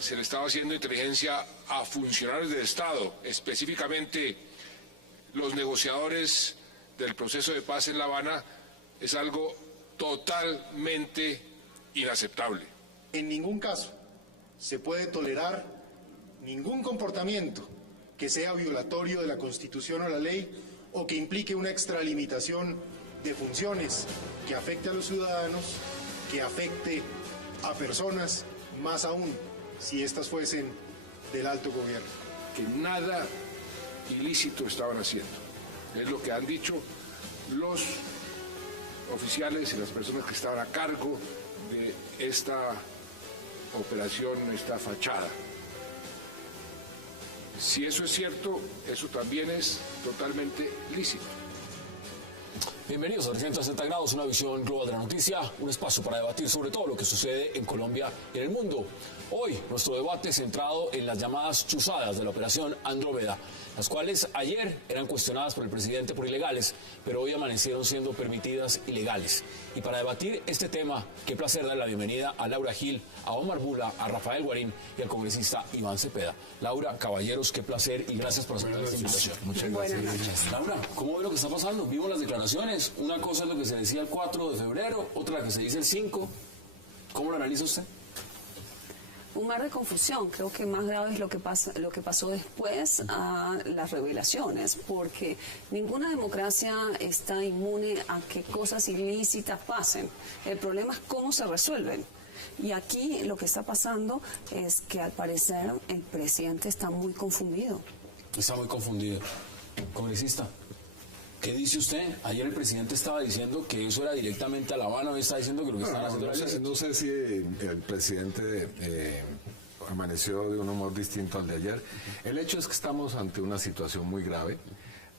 Se le estaba haciendo inteligencia a funcionarios del Estado, específicamente los negociadores del proceso de paz en La Habana, es algo totalmente inaceptable. En ningún caso se puede tolerar ningún comportamiento que sea violatorio de la Constitución o la ley o que implique una extralimitación de funciones que afecte a los ciudadanos, que afecte a personas, más aún si estas fuesen del alto gobierno. Que nada ilícito estaban haciendo. Es lo que han dicho los oficiales y las personas que estaban a cargo de esta operación, esta fachada. Si eso es cierto, eso también es totalmente lícito. Bienvenidos a 360 grados, una visión global de la noticia, un espacio para debatir sobre todo lo que sucede en Colombia y en el mundo. Hoy, nuestro debate centrado en las llamadas chuzadas de la operación Andrómeda, las cuales ayer eran cuestionadas por el presidente por ilegales, pero hoy amanecieron siendo permitidas ilegales. Y para debatir este tema, qué placer dar la bienvenida a Laura Gil, a Omar Bula, a Rafael Guarín y al congresista Iván Cepeda. Laura, caballeros, qué placer y gracias por aceptar esta invitación. Muchas gracias. Buenas noches. Laura, ¿cómo ve lo que está pasando? Vimos las declaraciones. Una cosa es lo que se decía el 4 de febrero, otra que se dice el 5. ¿Cómo lo analiza usted? Un mar de confusión. Creo que más grave es lo que pasó después a las revelaciones, porque ninguna democracia está inmune a que cosas ilícitas pasen. El problema es cómo se resuelven. Y aquí lo que está pasando es que al parecer el presidente está muy confundido. Está muy confundido. Congresista, ¿qué dice usted? Ayer el presidente estaba diciendo que eso era directamente a La Habana, hoy está diciendo que lo que están haciendo... No sé si el presidente amaneció de un humor distinto al de ayer. El hecho es que estamos ante una situación muy grave.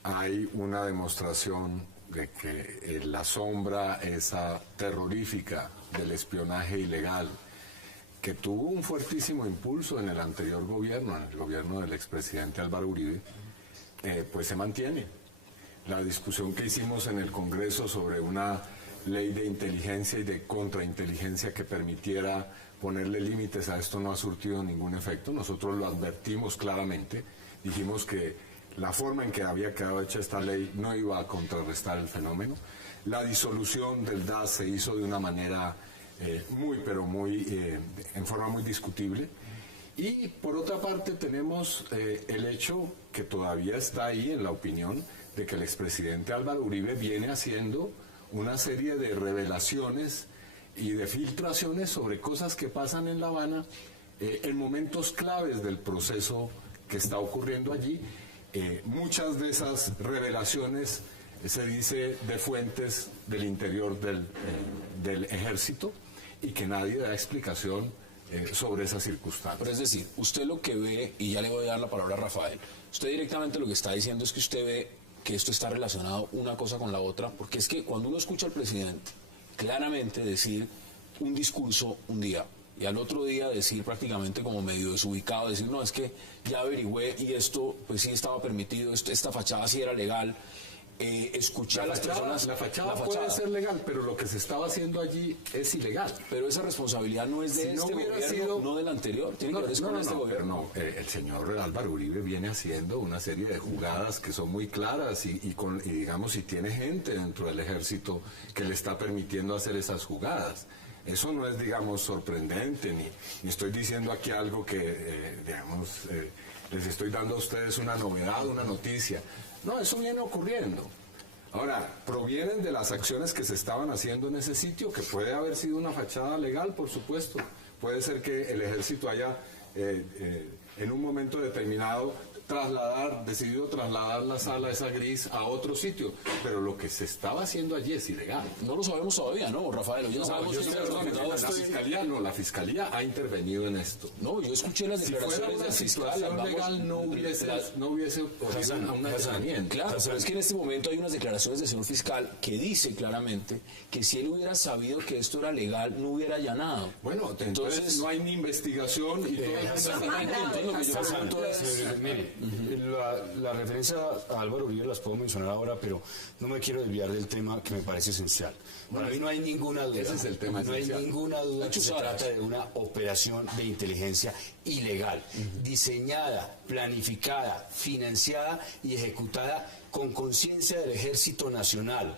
Hay una demostración de que la sombra esa terrorífica del espionaje ilegal, que tuvo un fuertísimo impulso en el anterior gobierno, en el gobierno del expresidente Álvaro Uribe, pues se mantiene. La discusión que hicimos en el Congreso sobre una ley de inteligencia y de contrainteligencia que permitiera ponerle límites a esto no ha surtido ningún efecto. Nosotros lo advertimos claramente, dijimos que la forma en que había quedado hecha esta ley no iba a contrarrestar el fenómeno. La disolución del DAS se hizo de una manera en forma muy discutible. Y por otra parte tenemos el hecho que todavía está ahí en la opinión de que el expresidente Álvaro Uribe viene haciendo una serie de revelaciones y de filtraciones sobre cosas que pasan en La Habana en momentos claves del proceso que está ocurriendo allí. Muchas de esas revelaciones se dice de fuentes del interior del ejército y que nadie da explicación sobre esa circunstancia. Pero es decir, usted lo que ve, y ya le voy a dar la palabra a Rafael, usted directamente lo que está diciendo es que usted ve que esto está relacionado una cosa con la otra, porque es que cuando uno escucha al presidente claramente decir un discurso un día y al otro día decir prácticamente como medio desubicado, decir no, es que ya averigüé y esto pues sí estaba permitido, esta fachada sí era legal, escuchar a las personas... La fachada puede ser legal, pero lo que se estaba haciendo allí es ilegal. Pero esa responsabilidad no es de este gobierno, no del anterior, tiene que ver con este gobierno. El señor Álvaro Uribe viene haciendo una serie de jugadas que son muy claras y digamos, si tiene gente dentro del ejército que le está permitiendo hacer esas jugadas. Eso no es, digamos, sorprendente, ni estoy diciendo aquí algo que, les estoy dando a ustedes una novedad, una noticia. No, eso viene ocurriendo. Ahora, provienen de las acciones que se estaban haciendo en ese sitio, que puede haber sido una fachada legal, por supuesto. Puede ser que el ejército haya, en un momento determinado, decidido trasladar la sala esa gris a otro sitio, pero lo que se estaba haciendo allí es ilegal. No lo sabemos todavía, ¿no, Rafael? Yo no sabemos yo si estoy está hablando la fiscalía ha intervenido en esto. No, yo escuché las declaraciones del fiscal. Legal no hubiese ocurrido un allanamiento. Claro, pero es que en este momento hay unas declaraciones del señor fiscal que dice claramente que si él hubiera sabido que esto era legal, no hubiera allanado. Bueno, entonces no hay ni investigación y todo eso. Entonces lo que yo pregunto es... Mire, la referencia a Álvaro Uribe las puedo mencionar ahora, pero no me quiero desviar del tema que me parece esencial. Para mí no hay ninguna duda. Ese es el tema esencial. Hay ninguna duda que se trata de una operación de inteligencia ilegal, diseñada, planificada, financiada y ejecutada con conciencia del Ejército Nacional.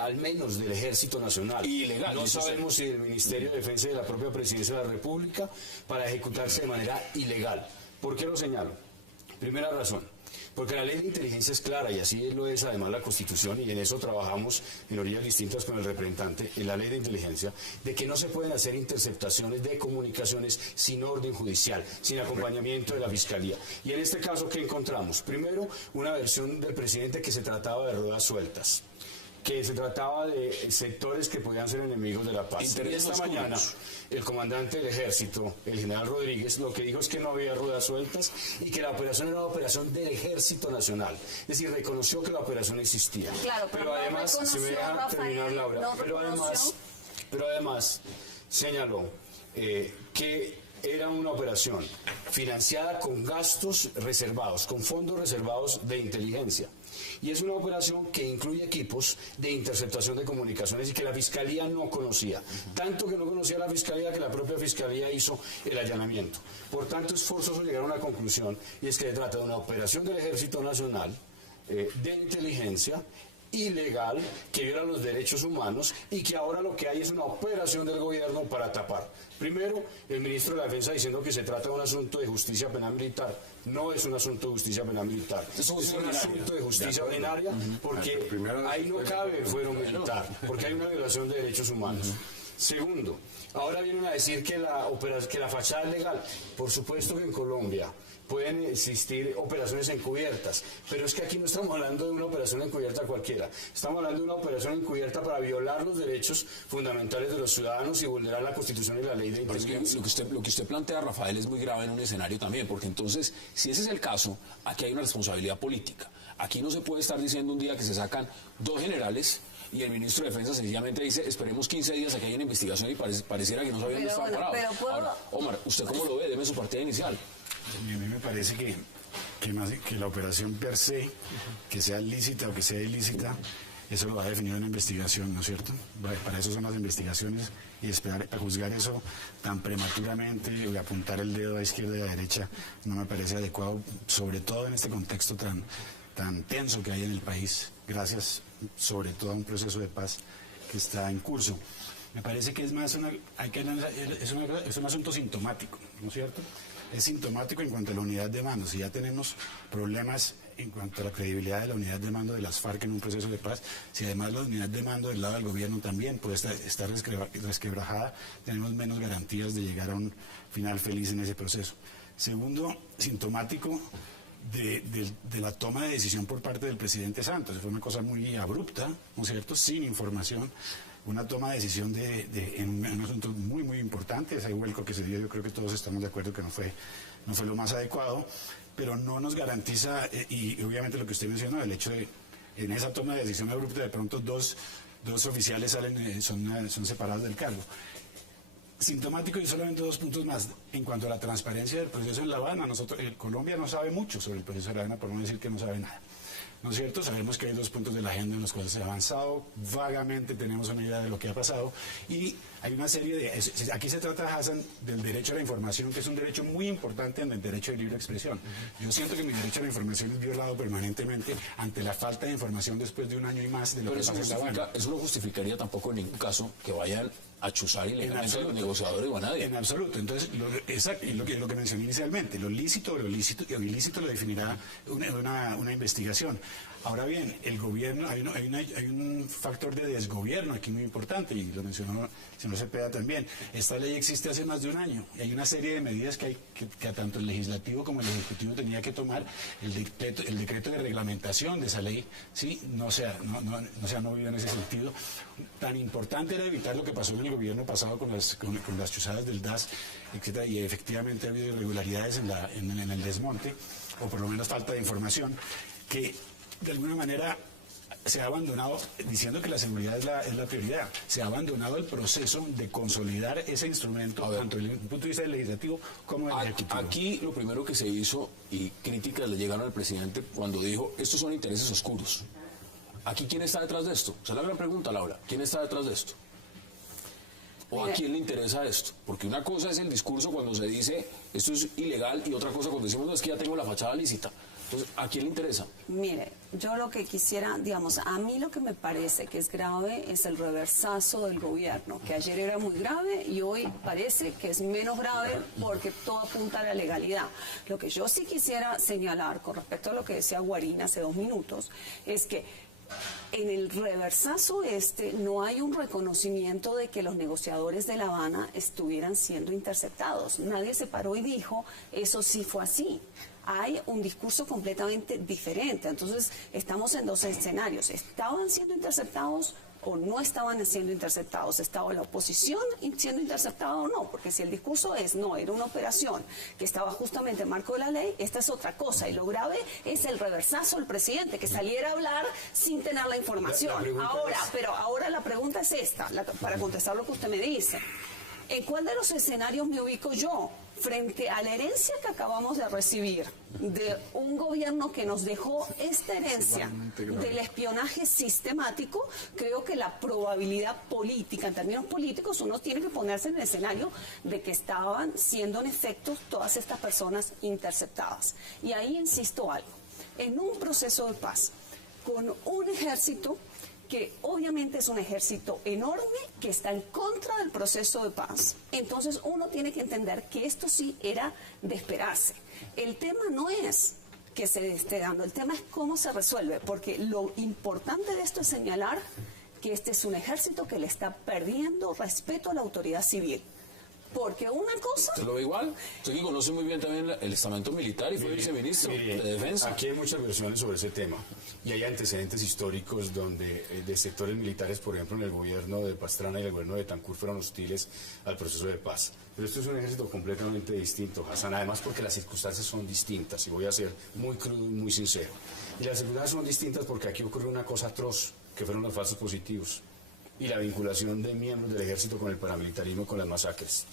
Al menos del Ejército Nacional. Ilegal. No sabemos si del Ministerio de Defensa y de la propia Presidencia de la República, para ejecutarse de manera ilegal. ¿Por qué lo señalo? Primera razón, porque la ley de inteligencia es clara y así lo es además la Constitución, y en eso trabajamos en orillas distintas con el representante en la ley de inteligencia, de que no se pueden hacer interceptaciones de comunicaciones sin orden judicial, sin acompañamiento de la Fiscalía. Y en este caso, ¿qué encontramos? Primero, una versión del presidente que se trataba de ruedas sueltas, que se trataba de sectores que podían ser enemigos de la paz. Y esta mañana, el comandante del Ejército, el general Rodríguez, lo que dijo es que no había ruedas sueltas y que la operación era una operación del Ejército Nacional. Es decir, reconoció que la operación existía. Claro, pero además, se me deja terminar, Laura, pero además señaló que era una operación financiada con gastos reservados, con fondos reservados de inteligencia. Y es una operación que incluye equipos de interceptación de comunicaciones y que la Fiscalía no conocía. Tanto que no conocía la Fiscalía que la propia Fiscalía hizo el allanamiento. Por tanto, es forzoso llegar a una conclusión, y es que se trata de una operación del Ejército Nacional de inteligencia ilegal, que viola los derechos humanos y que ahora lo que hay es una operación del gobierno para tapar. Primero, el ministro de la Defensa diciendo que se trata de un asunto de justicia penal militar. No es un asunto de justicia penal militar. Es un asunto de justicia ordinaria, porque ahí no cabe el fuero militar, porque hay una violación de derechos humanos. Segundo, ahora vienen a decir que la fachada es legal. Por supuesto que en Colombia pueden existir operaciones encubiertas, pero es que aquí no estamos hablando de una operación encubierta cualquiera, estamos hablando de una operación encubierta para violar los derechos fundamentales de los ciudadanos y vulnerar la Constitución y la ley de inteligencia. Lo que usted plantea, Rafael, es muy grave en un escenario también, porque entonces, si ese es el caso, aquí hay una responsabilidad política. Aquí no se puede estar diciendo un día que se sacan 2 generales y el ministro de Defensa sencillamente dice, esperemos 15 días a que haya una investigación, y pareciera que no sabían dónde estaban parados. Ahora, Omar, ¿usted cómo lo ve? Deme su partida inicial. A mí me parece que la operación per se, que sea lícita o que sea ilícita, eso lo va a definir una investigación, ¿no es cierto? Para eso son las investigaciones, y esperar a juzgar eso tan prematuramente y apuntar el dedo a izquierda y a derecha no me parece adecuado, sobre todo en este contexto tan tenso que hay en el país, gracias sobre todo a un proceso de paz que está en curso. Me parece que es más es un asunto sintomático, ¿no es cierto? Es sintomático en cuanto a la unidad de mando. Si ya tenemos problemas en cuanto a la credibilidad de la unidad de mando de las FARC en un proceso de paz, si además la unidad de mando del lado del gobierno también puede estar resquebrajada, tenemos menos garantías de llegar a un final feliz en ese proceso. Segundo, sintomático de la toma de decisión por parte del presidente Santos. Fue una cosa muy abrupta, ¿no es cierto?, sin información. Una toma de decisión en un asunto muy, muy importante. Ese vuelco que se dio, yo creo que todos estamos de acuerdo que no fue lo más adecuado, pero no nos garantiza, y obviamente lo que usted mencionó, el hecho de, en esa toma de decisión abrupta, de pronto dos oficiales son separados del cargo. Sintomático, y solamente 2 puntos más. En cuanto a la transparencia del proceso en La Habana, Colombia no sabe mucho sobre el proceso de La Habana, por no decir que no sabe nada. ¿No es cierto? Sabemos que hay 2 puntos de la agenda en los cuales se ha avanzado, vagamente tenemos una idea de lo que ha pasado, y hay una serie de... Aquí se trata, Hassan, del derecho a la información, que es un derecho muy importante en el derecho de libre expresión. Yo siento que mi derecho a la información es violado permanentemente ante la falta de información después de 1 año y más de lo que pasa en La Habana. Eso no justificaría tampoco en ningún caso que vayan a chuzar ilegalmente a los negociadores o a nadie. En absoluto. Entonces, exacto, y lo que mencioné inicialmente, lo lícito o lo ilícito lo definirá una investigación. Ahora bien, el gobierno, hay un factor de desgobierno aquí muy importante, y lo mencionó el señor Cepeda también. Esta ley existe hace más de un año, y hay una serie de medidas que tanto el legislativo como el ejecutivo tenía que tomar. El decreto de reglamentación de esa ley, ¿sí? no se ha movido en ese sentido. Tan importante era evitar lo que pasó en el gobierno pasado con las chuzadas del DAS, etcétera, y efectivamente ha habido irregularidades en el desmonte, o por lo menos falta de información, que de alguna manera se ha abandonado, diciendo que la seguridad es la prioridad. Se ha abandonado el proceso de consolidar ese instrumento, tanto desde el punto de vista del legislativo como del ejecutivo. Aquí lo primero que se hizo, y críticas le llegaron al presidente cuando dijo, estos son intereses oscuros. Aquí, ¿quién está detrás de esto? Esa es la gran pregunta, Laura. ¿Quién está detrás de esto? ¿O a quién le interesa esto? Porque una cosa es el discurso cuando se dice, esto es ilegal, y otra cosa cuando decimos, no, es que ya tengo la fachada lícita. Entonces, ¿a quién le interesa? Mire, yo lo que quisiera, digamos, a mí lo que me parece que es grave es el reversazo del gobierno, que ayer era muy grave y hoy parece que es menos grave porque todo apunta a la legalidad. Lo que yo sí quisiera señalar con respecto a lo que decía Guarín hace 2 minutos es que en el reversazo no hay un reconocimiento de que los negociadores de La Habana estuvieran siendo interceptados. Nadie se paró y dijo, eso sí fue así. Hay un discurso completamente diferente. Entonces, estamos en 2 escenarios. ¿Estaban siendo interceptados o no estaban siendo interceptados? ¿Estaba la oposición siendo interceptada o no? Porque si el discurso es no, era una operación que estaba justamente en marco de la ley, esta es otra cosa. Y lo grave es el reversazo del presidente, que saliera a hablar sin tener la información. Ahora la pregunta es esta, para contestar lo que usted me dice. ¿En cuál de los escenarios me ubico yo? Frente a la herencia que acabamos de recibir de un gobierno que nos dejó esta herencia del espionaje sistemático, creo que la probabilidad política, en términos políticos, uno tiene que ponerse en el escenario de que estaban siendo en efecto todas estas personas interceptadas. Y ahí insisto algo, en un proceso de paz, con un ejército que obviamente es un ejército enorme que está en contra del proceso de paz. Entonces uno tiene que entender que esto sí era de esperarse. El tema no es que se esté dando, el tema es cómo se resuelve, porque lo importante de esto es señalar que este es un ejército que le está perdiendo respeto a la autoridad civil. Porque una cosa... ¿Te lo ve igual? Usted que conoce muy bien también el estamento militar y fue viceministro de Defensa. Aquí hay muchas versiones sobre ese tema. Y hay antecedentes históricos donde de sectores militares, por ejemplo, en el gobierno de Pastrana y el gobierno de Tancur fueron hostiles al proceso de paz. Pero esto es un ejército completamente distinto, Hassan, además porque las circunstancias son distintas, y voy a ser muy crudo y muy sincero. Y las circunstancias son distintas porque aquí ocurrió una cosa atroz, que fueron los falsos positivos y la vinculación de miembros del ejército con el paramilitarismo, con las masacres.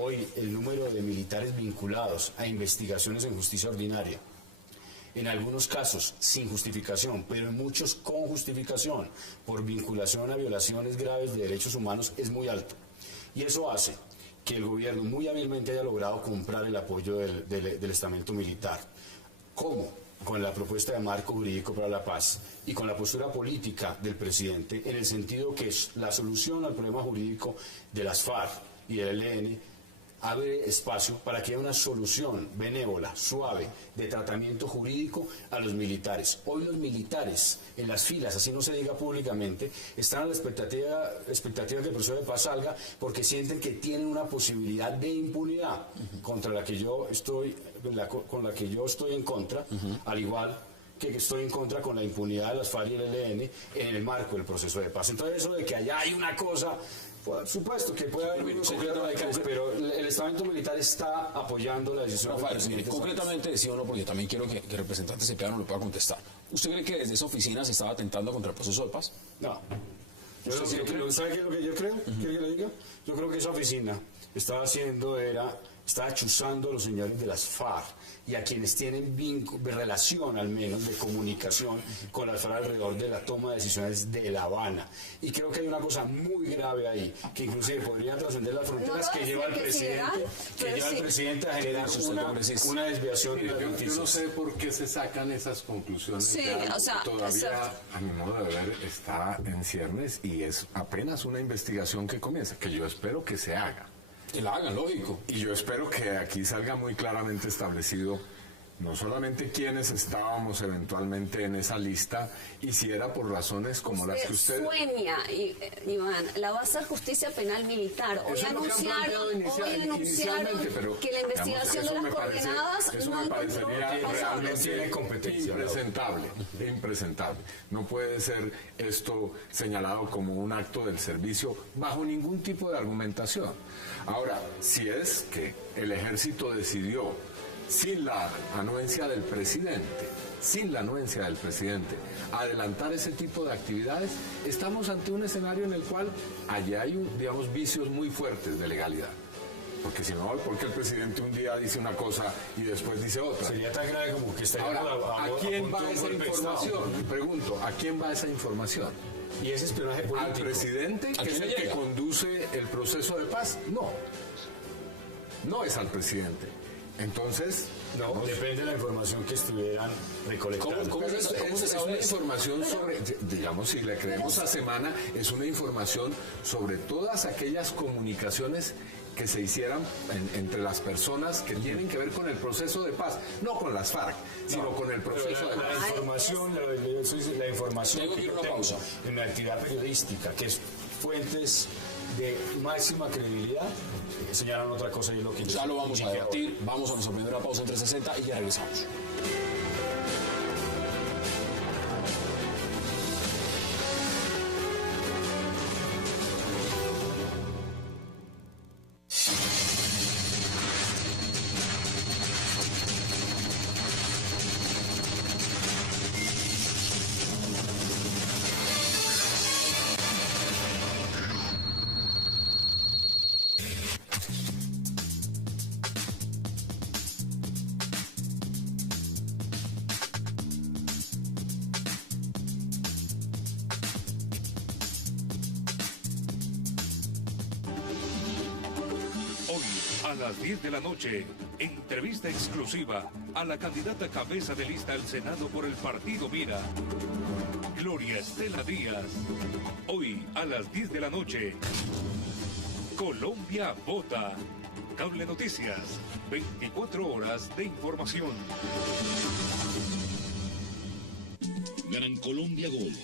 Hoy el número de militares vinculados a investigaciones en justicia ordinaria, en algunos casos sin justificación, pero en muchos con justificación, por vinculación a violaciones graves de derechos humanos, es muy alto. Y eso hace que el gobierno muy hábilmente haya logrado comprar el apoyo del estamento militar. ¿Cómo? Con la propuesta de marco jurídico para la paz y con la postura política del presidente, en el sentido que es la solución al problema jurídico de las FARC y del ELN abre espacio para que haya una solución benévola, suave, de tratamiento jurídico a los militares. Hoy los militares en las filas, así no se diga públicamente, están a la expectativa que el proceso de paz salga porque sienten que tienen una posibilidad de impunidad contra la que yo estoy, con la que yo estoy en contra, al igual que estoy en contra con la impunidad de las FARC y el ELN en el marco del proceso de paz. Entonces eso de que allá hay una cosa... Por supuesto que puede haber unos secretos, pero el estamento militar está apoyando la decisión del presidente. Concretamente, sí o no, porque también quiero que el representante Cepeda nos lo pueda contestar. ¿Usted cree que desde esa oficina se estaba atentando contra el proceso de paz? No. ¿Sabe qué es lo que yo creo? ¿Quiere que le diga? Yo creo que esa oficina estaba chuzando a los señores de las FARC y a quienes tienen relación, al menos, de comunicación con las FARC alrededor de la toma de decisiones de La Habana. Y creo que hay una cosa muy grave ahí, que inclusive podría trascender las fronteras, que lleva al presidente a generar una desviación de las noticias. Yo no sé por qué se sacan esas conclusiones. Sí, Todavía, a mi modo de ver, está en ciernes y es apenas una investigación que comienza, que yo espero que se haga. Que la hagan, lógico. Y yo espero que aquí salga muy claramente establecido no solamente quiénes estábamos eventualmente en esa lista, y si era por razones como las que usted... sueña, Iván, la va a hacer justicia penal militar. Hoy anunciaron pero, que la investigación de las coordenadas no encontró realmente competencia, impresentable. No puede ser esto señalado como un acto del servicio bajo ningún tipo de argumentación. Ahora, si es que el ejército decidió, sin la anuencia del presidente, adelantar ese tipo de actividades, estamos ante un escenario en el cual allá hay, digamos, vicios muy fuertes de legalidad. Porque si no, porque el presidente un día dice una cosa y después dice otra. Sería tan grave como que está... Ahora, ¿a quién va esa información? Pregunto, ¿a quién va esa información? ¿Y ese espionaje político? ¿Al presidente, que es el que conduce el proceso de paz? No es al presidente. Entonces... No, depende de la información que estuvieran recolectando. ¿Cómo es una información sobre, digamos, si le creemos a Semana, es una información sobre todas aquellas comunicaciones que se hicieran entre las personas que tienen que ver con el proceso de paz, no con las FARC, sino con el proceso de paz. La información que yo tengo en la actividad periodística, que es fuentes de máxima credibilidad, señalan otra cosa y es lo que ya lo vamos a debatir. Vamos a nuestra primera pausa en 360 y ya regresamos. A las 10 de la noche, entrevista exclusiva a la candidata cabeza de lista al Senado por el partido Mira, Gloria Estela Díaz. Hoy, a las 10 de la noche, Colombia vota. Cable Noticias, 24 horas de información. Gran Colombia Gold,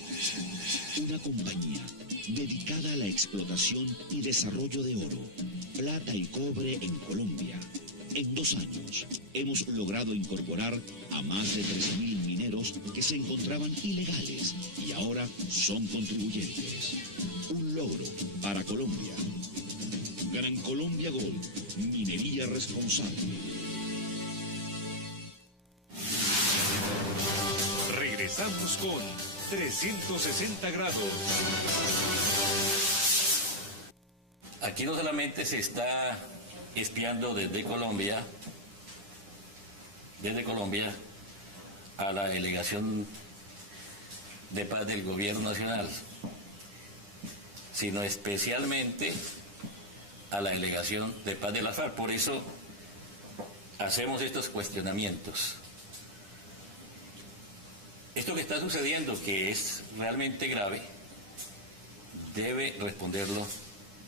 una compañía dedicada a la explotación y desarrollo de oro, plata y cobre en Colombia. En 2 años hemos logrado incorporar a más de 13.000 mineros que se encontraban ilegales y ahora son contribuyentes. Un logro para Colombia. Gran Colombia Gold, minería responsable. Regresamos con 360 grados. Aquí no solamente se está espiando desde Colombia a la delegación de paz del gobierno nacional, sino especialmente a la delegación de paz de la FARC. Por eso hacemos estos cuestionamientos. Esto que está sucediendo, que es realmente grave, debe responderlo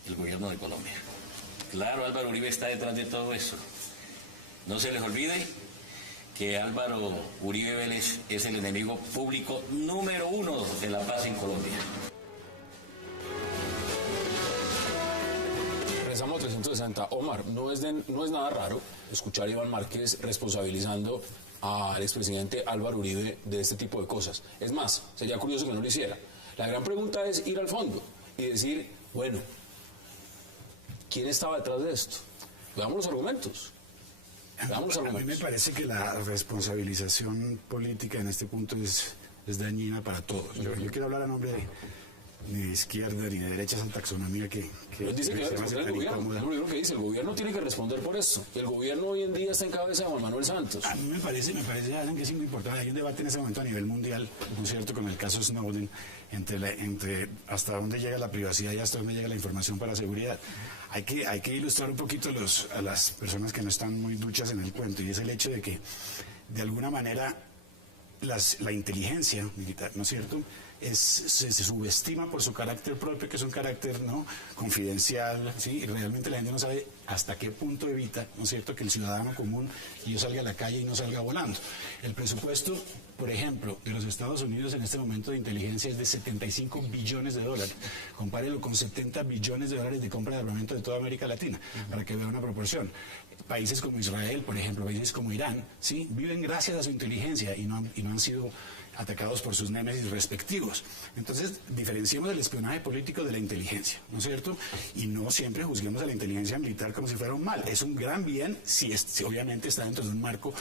el gobierno de Colombia. Claro, Álvaro Uribe está detrás de todo eso. No se les olvide que Álvaro Uribe Vélez es el enemigo público número 1 de la paz en Colombia. Regresamos a 360. Omar, no es nada raro escuchar a Iván Márquez responsabilizando al expresidente Álvaro Uribe de este tipo de cosas. Es más, sería curioso que no lo hiciera. La gran pregunta es ir al fondo y decir, bueno, ¿quién estaba detrás de esto? Veamos los argumentos. A mí me parece que la responsabilización política en este punto es dañina para todos. Yo quiero hablar a nombre ni de izquierda ni de derecha, esa taxonomía que dice que debe responder el gobierno. Que dice, el gobierno tiene que responder por esto. El gobierno hoy en día está en cabeza de Juan Manuel Santos. A mí me parece que es muy importante. Hay un debate en ese momento a nivel mundial, ¿no es cierto?, con el caso Snowden, entre hasta dónde llega la privacidad y hasta dónde llega la información para seguridad. Hay que ilustrar un poquito a las personas que no están muy duchas en el cuento, y es el hecho de que, de alguna manera, la inteligencia militar, ¿no es cierto?, se subestima por su carácter propio, que es un carácter, ¿no?, confidencial, ¿sí? Y realmente la gente no sabe hasta qué punto evita, ¿no es cierto?, que el ciudadano común y yo salga a la calle y no salga volando. El presupuesto, por ejemplo, de los Estados Unidos en este momento de inteligencia es de 75 billones de dólares. Compárelo con 70 billones de dólares de compra de armamento de toda América Latina, para que vea una proporción. Países como Israel, por ejemplo, países como Irán, ¿sí?, viven gracias a su inteligencia y no han sido atacados por sus némesis respectivos. Entonces, diferenciemos el espionaje político de la inteligencia, ¿no es cierto? Y no siempre juzguemos a la inteligencia militar como si fuera un mal. Es un gran bien si obviamente está dentro de un marco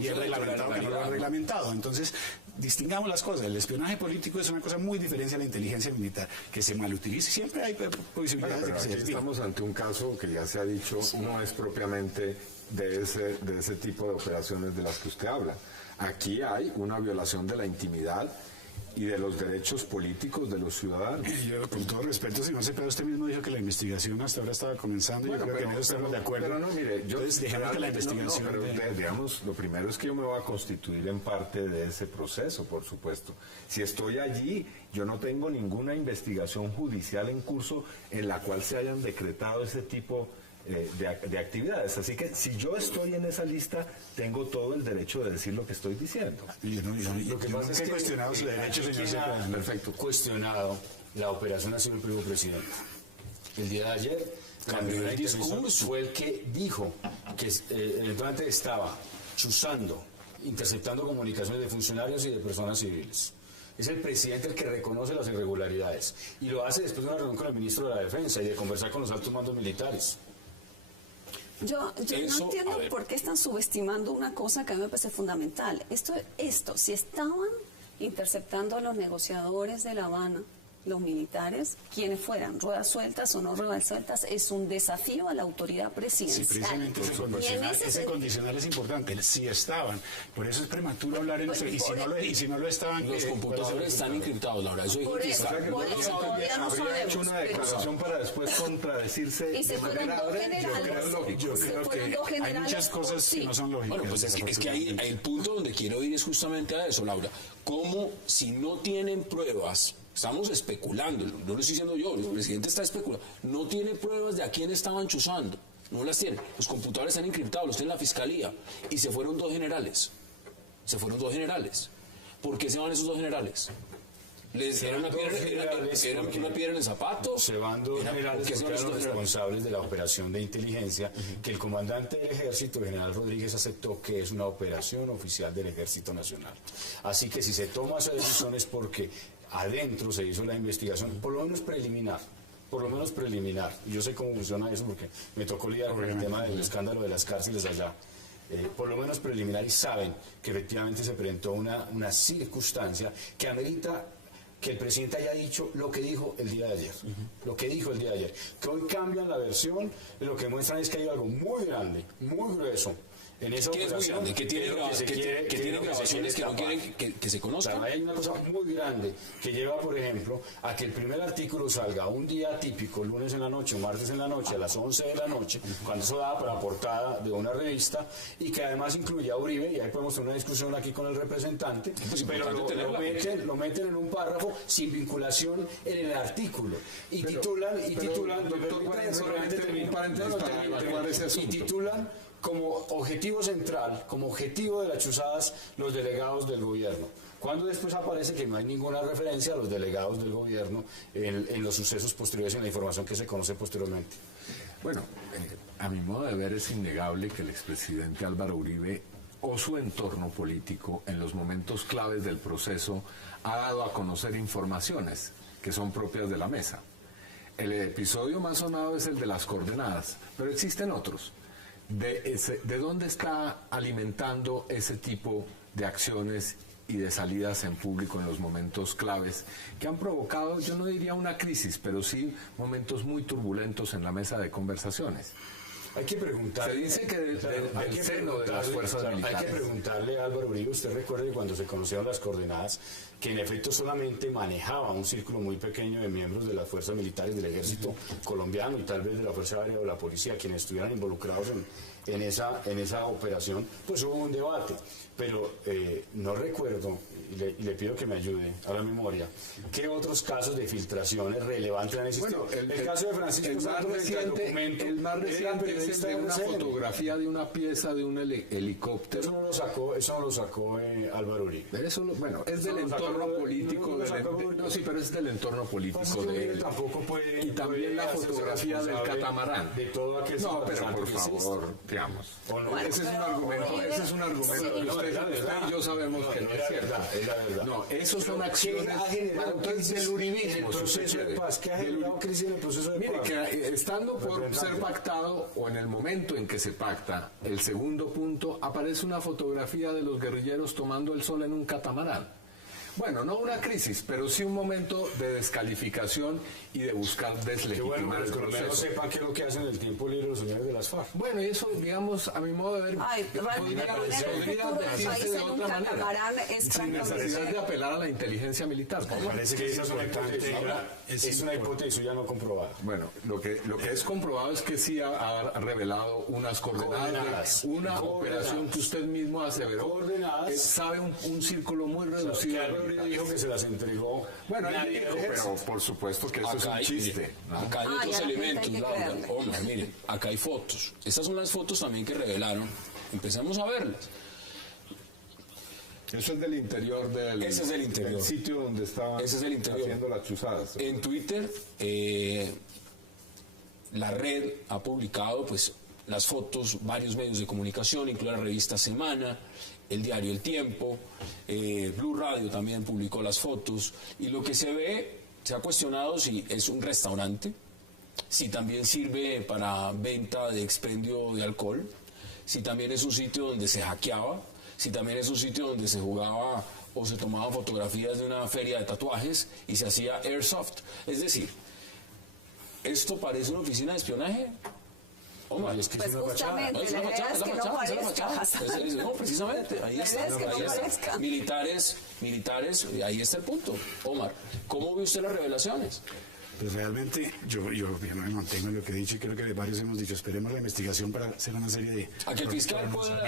bien reglamentado, que no lo ha reglamentado. Entonces, distingamos las cosas. El espionaje político es una cosa muy diferente a la inteligencia militar, que se malutilice. Siempre hay posibilidades de que se desvíe. Estamos ante un caso que ya se ha dicho, no es propiamente de ese tipo de operaciones de las que usted habla. Aquí hay una violación de la intimidad y de los derechos políticos de los ciudadanos. Yo, con todo respeto, señor Cepeda, usted mismo dijo que la investigación hasta ahora estaba comenzando, bueno, yo creo que en eso estamos de acuerdo. Pero no, mire, entonces dejemos que la investigación... digamos, lo primero es que yo me voy a constituir en parte de ese proceso, por supuesto. Si estoy allí, yo no tengo ninguna investigación judicial en curso en la cual se hayan decretado ese tipo de actividades. Así que si yo estoy en esa lista, tengo todo el derecho de decir lo que estoy diciendo. Lo que pasa es que cuestionado su derecho, señor Cepeda. Perfecto. Cuestionado la operación ha sido el propio presidente. El día de ayer, cuando el discurso fue el que dijo que eventualmente estaba chuzando, interceptando comunicaciones de funcionarios y de personas civiles. Es el presidente el que reconoce las irregularidades y lo hace después de una reunión con el ministro de la Defensa y de conversar con los altos mandos militares. Yo no entiendo por qué están subestimando una cosa que a mí me parece fundamental. Esto, si estaban interceptando a los negociadores de La Habana, los militares, quienes fueran, ruedas sueltas o no ruedas sueltas, es un desafío a la autoridad presidencial. Sí, precisamente ese condicional es importante, si estaban. Por eso es prematuro hablar en eso. Y si no lo estaban... Los computadores están encriptados, Laura. Eso por eso todavía no sabemos. Hecho una declaración para después contradecirse. Y se fueron dos generales. Yo creo que hay muchas cosas que no son lógicas. Bueno, pues es que ahí el punto donde quiero ir es justamente a eso, Laura. ¿Cómo si no tienen pruebas? Estamos especulando, no lo estoy diciendo yo, el presidente está especulando. No tiene pruebas de a quién estaban chuzando, no las tiene. Los computadores están encriptados, los tiene la fiscalía. Y se fueron dos generales. ¿Por qué se van esos dos generales? ¿Era una piedra en el zapato? Se van dos generales que eran los responsables de la operación de inteligencia, que el comandante del ejército, el general Rodríguez, aceptó que es una operación oficial del Ejército Nacional. Así que si se toma esa decisión es porque adentro se hizo la investigación, por lo menos preliminar. Y yo sé cómo funciona eso porque me tocó lidiar con el tema del escándalo de las cárceles allá. Por lo menos preliminar, y saben que efectivamente se presentó una circunstancia que amerita que el presidente haya dicho lo que dijo el día de ayer. Que hoy cambian la versión, lo que muestran es que hay algo muy grande, muy grueso en esa operación. Que tiene grabaciones que no quieren que se conozcan. Hay una cosa muy grande que lleva, por ejemplo, a que el primer artículo salga un día típico, lunes en la noche o martes en la noche, a las 11 de la noche, cuando eso daba para la portada de una revista, y que además incluía a Uribe, y ahí podemos tener una discusión aquí con el representante, pero lo meten en un párrafo sin vinculación en el artículo, y titulan como objetivo central, como objetivo de las chuzadas, los delegados del gobierno. Cuando después aparece que no hay ninguna referencia a los delegados del gobierno en los sucesos posteriores y en la información que se conoce posteriormente. Bueno, a mi modo de ver es innegable que el expresidente Álvaro Uribe o su entorno político en los momentos claves del proceso ha dado a conocer informaciones que son propias de la mesa. El episodio más sonado es el de las coordenadas, pero existen otros. ¿De dónde está alimentando ese tipo de acciones y de salidas en público en los momentos claves que han provocado, yo no diría una crisis, pero sí momentos muy turbulentos en la mesa de conversaciones? Hay que preguntar. Se dice que del seno de las fuerzas militares. Hay que preguntarle a Álvaro Uribe, usted recuerda que cuando se conocieron las coordenadas, que en efecto solamente manejaba un círculo muy pequeño de miembros de las fuerzas militares del ejército colombiano y tal vez de la Fuerza Aérea o la policía, quienes estuvieran involucrados en esa operación, pues hubo un debate. Pero no recuerdo, y le pido que me ayude a la memoria, ¿qué otros casos de filtraciones relevantes han existido? Bueno, el caso de Francisco el más reciente es el de una fotografía de una pieza de un helicóptero. Eso no lo sacó Álvaro Uribe. Bueno, es del entorno político. No, sí, pero es del entorno político de él. Y también la fotografía del catamarán. De todo aquel. No, pero por favor, digamos. Ese es un argumento que usted y yo sabemos que no es cierto. Es la verdad. No, eso son acciones. Entonces, del uribismo. El proceso de paz. ¿Qué ha generado crisis en el proceso de paz? Mire, que estando por ser pactado, o en el momento en que se pacta, el segundo punto, aparece una fotografía de los guerrilleros tomando el sol en un catamarán. Bueno, no una crisis, pero sí un momento de descalificación y de buscar deslegitimar el proceso. No sepan qué es lo que hacen en el tiempo libre los señores de las FARC. Bueno, y eso, digamos, a mi modo de ver, podría decirse de otra manera, sin necesidad de apelar a la inteligencia militar. Me parece que es una hipótesis ya no comprobada. Bueno, lo que es comprobado es que sí ha revelado unas coordenadas, una operación que usted mismo aseveró, sabe un círculo muy reducido. Dijo que se las entregó. Bueno, pero por supuesto que eso es un chiste. ¿No? Acá hay otros elementos, Laura. Omar, miren, acá hay fotos. Estas son las fotos también que revelaron. Empezamos a verlas. Eso es del interior del sitio donde estaban haciendo las chuzadas. En Twitter, la red ha publicado pues las fotos, varios medios de comunicación, incluida la revista Semana, el diario El Tiempo, Blue Radio también publicó las fotos, y lo que se ve, se ha cuestionado si es un restaurante, si también sirve para venta de expendio de alcohol, si también es un sitio donde se hackeaba, si también es un sitio donde se jugaba o se tomaban fotografías de una feria de tatuajes y se hacía airsoft. Es decir, ¿esto parece una oficina de espionaje? Omar, es que pues justamente, la idea es que no parezca. No, precisamente, ahí está. Militares, ahí está el punto. Omar, ¿cómo ve usted las revelaciones? Pues realmente yo me mantengo en lo que he dicho y creo que varios hemos dicho, esperemos la investigación para hacer una serie de a que el fiscal pueda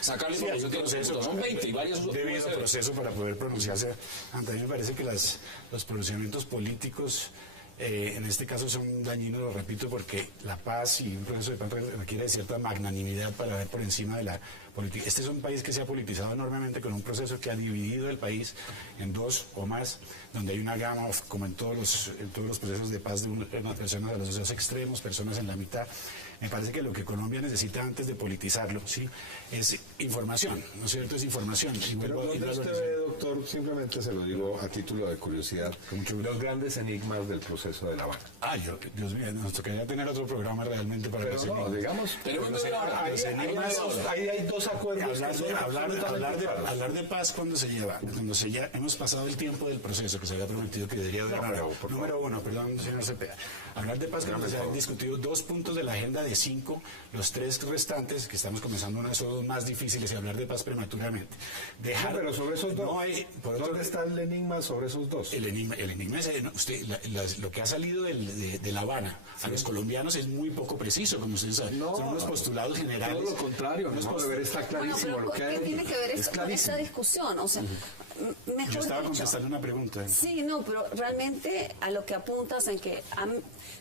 sacarle información que proceso, son 20 y varios debido proceso para poder pronunciarse. A mí me parece que los pronunciamientos políticos en este caso son dañinos, lo repito, porque la paz y un proceso de paz requiere de cierta magnanimidad para ver por encima de la política. Este es un país que se ha politizado enormemente con un proceso que ha dividido el país en dos o más, donde hay una gama, como en todos los procesos de paz, de unas personas a los dos extremos, personas en la mitad. Me parece que lo que Colombia necesita antes de politizarlo, ¿sí?, es información, ¿no es cierto? Es información. Pero ¿dónde usted ve, doctor, simplemente se lo digo a título de curiosidad, los grandes enigmas del proceso de La Habana? Dios mío, nos tocaría tener otro programa realmente para los enigmas. Digamos, ahí hay dos acuerdos. Hablar de paz cuando ya hemos pasado el tiempo del proceso que se había prometido que debería durar. Número uno, perdón, señor Cepeda. Hablar de paz cuando se han discutido 2 puntos de la agenda de 5, los 3 restantes, que estamos comenzando unos son los más difíciles, y hablar de paz prematuramente. Pero sobre esos dos, ¿dónde está el enigma sobre esos dos? El enigma es, lo que ha salido de La Habana a los colombianos es muy poco preciso, como ustedes saben. Son unos postulados generales. Todo lo contrario, está clarísimo. Bueno, pero ¿qué tiene que ver esto con esta discusión? O sea, mejor yo estaba contestando una pregunta. Sí, no, pero realmente a lo que apuntas en que,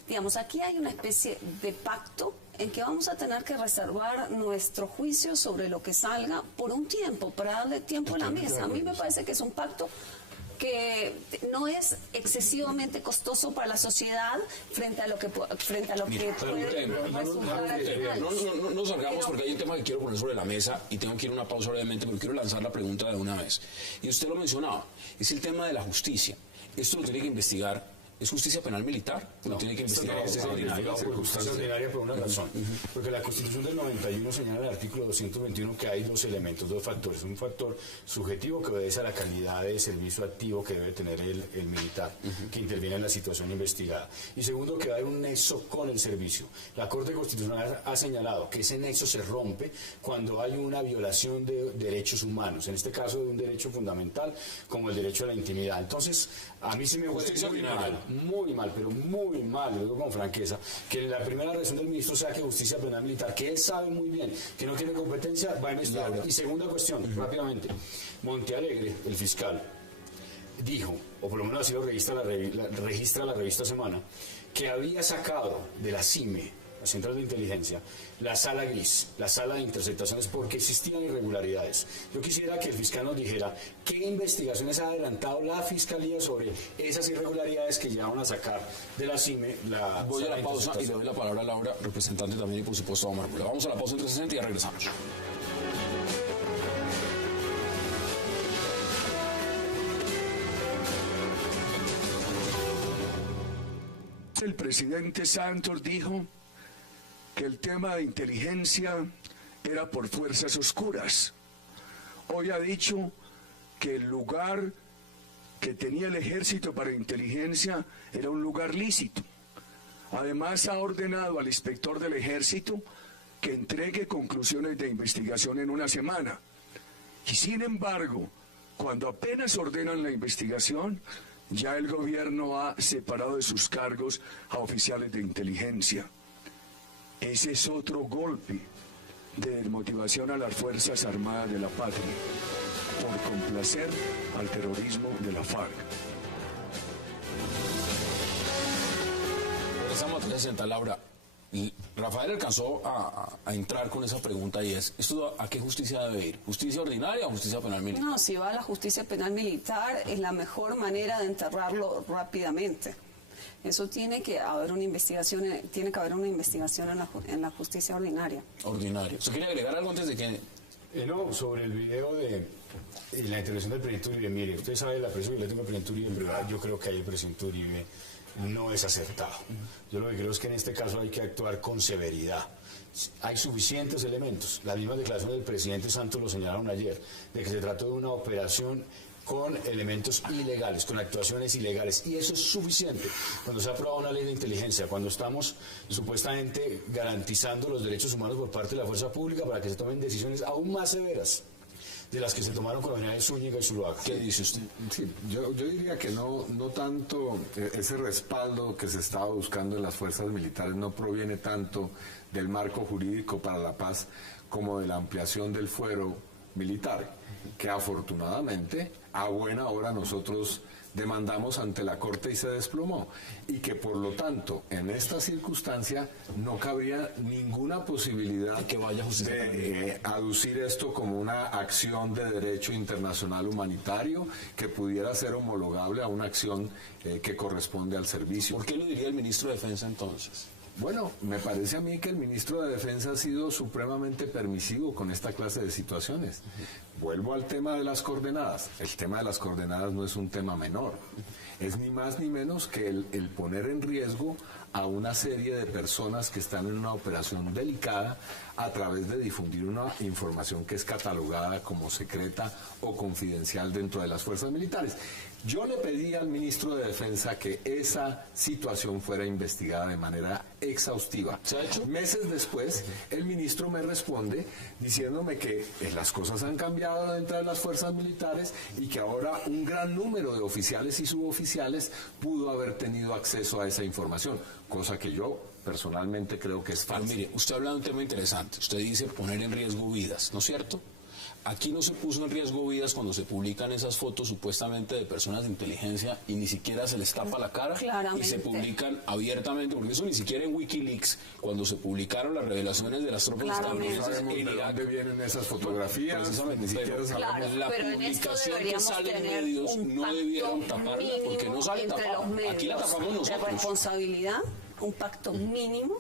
digamos, aquí hay una especie de pacto en que vamos a tener que reservar nuestro juicio sobre lo que salga por un tiempo, para darle tiempo a la mesa. A mí me parece que es un pacto que no es excesivamente costoso para la sociedad frente a lo que puede resultar al final. No salgamos, porque hay un tema que quiero poner sobre la mesa y tengo que ir a una pausa obviamente, pero quiero lanzar la pregunta de una vez. Y usted lo mencionaba, es el tema de la justicia. Esto lo tiene que investigar ¿Es justicia penal militar? ¿No tiene que investigar justicia ordinaria? Justicia ordinaria por una razón. Porque la Constitución del 91 señala en el artículo 221 que hay dos elementos, dos factores. Un factor subjetivo que obedece a la calidad de servicio activo que debe tener el militar que interviene en la situación investigada. Y segundo, que va a haber un nexo con el servicio. La Corte Constitucional ha señalado que ese nexo se rompe cuando hay una violación de derechos humanos, en este caso de un derecho fundamental como el derecho a la intimidad. Entonces, a mí sí me parece muy mal, pero muy mal, lo digo con franqueza, que la primera reacción del ministro sea que justicia penal militar, que él sabe muy bien que no tiene competencia, va a investigar. Y segunda cuestión, rápidamente, Montealegre, el fiscal, dijo, o por lo menos así lo registra la revista Semana, que había sacado de la CIME, la Central de Inteligencia, la sala gris, la sala de interceptaciones, porque existían irregularidades. Yo quisiera que el fiscal nos dijera qué investigaciones ha adelantado la Fiscalía sobre esas irregularidades que llevaron a sacar de la CIME la Voy a sala la de pausa y le interceptación. doy la palabra a Laura, representante también y por supuesto a Omar Mula. Vamos a la pausa en 360 y ya regresamos. El presidente Santos dijo que el tema de inteligencia era por fuerzas oscuras. Hoy ha dicho que el lugar que tenía el ejército para inteligencia era un lugar lícito. Además ha ordenado al inspector del ejército que entregue conclusiones de investigación en una semana. Y sin embargo, cuando apenas ordenan la investigación, ya el gobierno ha separado de sus cargos a oficiales de inteligencia. Ese es otro golpe de desmotivación a las Fuerzas Armadas de la patria, por complacer al terrorismo de la FARC. Regresamos a 360, Laura. Y Rafael alcanzó a entrar con esa pregunta y es, ¿esto a qué justicia debe ir? ¿Justicia ordinaria o justicia penal militar? No, si va a la justicia penal militar es la mejor manera de enterrarlo rápidamente. Eso tiene que haber una investigación, en la justicia ordinaria. Ordinaria. ¿Usted quiere agregar algo antes de que...? No, sobre el video de la intervención del presidente Uribe. Mire, usted sabe la presión que le tengo al presidente Uribe, en verdad yo creo que ahí el presidente Uribe no es acertado. Yo lo que creo es que en este caso hay que actuar con severidad. Hay suficientes elementos. Las mismas declaraciones del presidente Santos lo señalaron ayer, de que se trató de una operación con elementos ilegales, con actuaciones ilegales, y eso es suficiente. Cuando se ha aprobado una ley de inteligencia, cuando estamos supuestamente garantizando los derechos humanos por parte de la fuerza pública para que se tomen decisiones aún más severas de las que se tomaron con los generales Zúñiga y Zuluaga. ¿Qué dice usted? Sí, yo diría que no tanto ese respaldo que se estaba buscando en las fuerzas militares no proviene tanto del marco jurídico para la paz como de la ampliación del fuero militar, que afortunadamente a buena hora nosotros demandamos ante la Corte y se desplomó, y que por lo tanto en esta circunstancia no cabría ninguna posibilidad que vaya de aducir esto como una acción de derecho internacional humanitario que pudiera ser homologable a una acción que corresponde al servicio. ¿Por qué lo diría el ministro de Defensa entonces? Bueno, me parece a mí que el ministro de Defensa ha sido supremamente permisivo con esta clase de situaciones. Vuelvo al tema de las coordenadas. El tema de las coordenadas no es un tema menor. Es ni más ni menos que el poner en riesgo a una serie de personas que están en una operación delicada a través de difundir una información que es catalogada como secreta o confidencial dentro de las fuerzas militares. Yo le pedí al ministro de Defensa que esa situación fuera investigada de manera exhaustiva. ¿Se ha hecho? Meses después, el ministro me responde diciéndome que las cosas han cambiado dentro de las fuerzas militares y que ahora un gran número de oficiales y suboficiales pudo haber tenido acceso a esa información, cosa que yo personalmente creo que es falsa. Pero mire, usted habla de un tema interesante. Usted dice poner en riesgo vidas, ¿no es cierto? Aquí no se puso en riesgo vidas cuando se publican esas fotos supuestamente de personas de inteligencia y ni siquiera se les tapa la cara. Claramente. Y se publican abiertamente, porque eso ni siquiera en Wikileaks, cuando se publicaron las revelaciones de las tropas Claramente. No sabemos de dónde vienen esas fotografías, precisamente, ni siquiera pero, sabemos. Claro, la pero en esto publicación que deberíamos sale en tener medios un no debieron pacto taparla, porque no mínimo sale entre tapada. los medios Aquí la tapamos de nosotros. responsabilidad, un pacto mínimo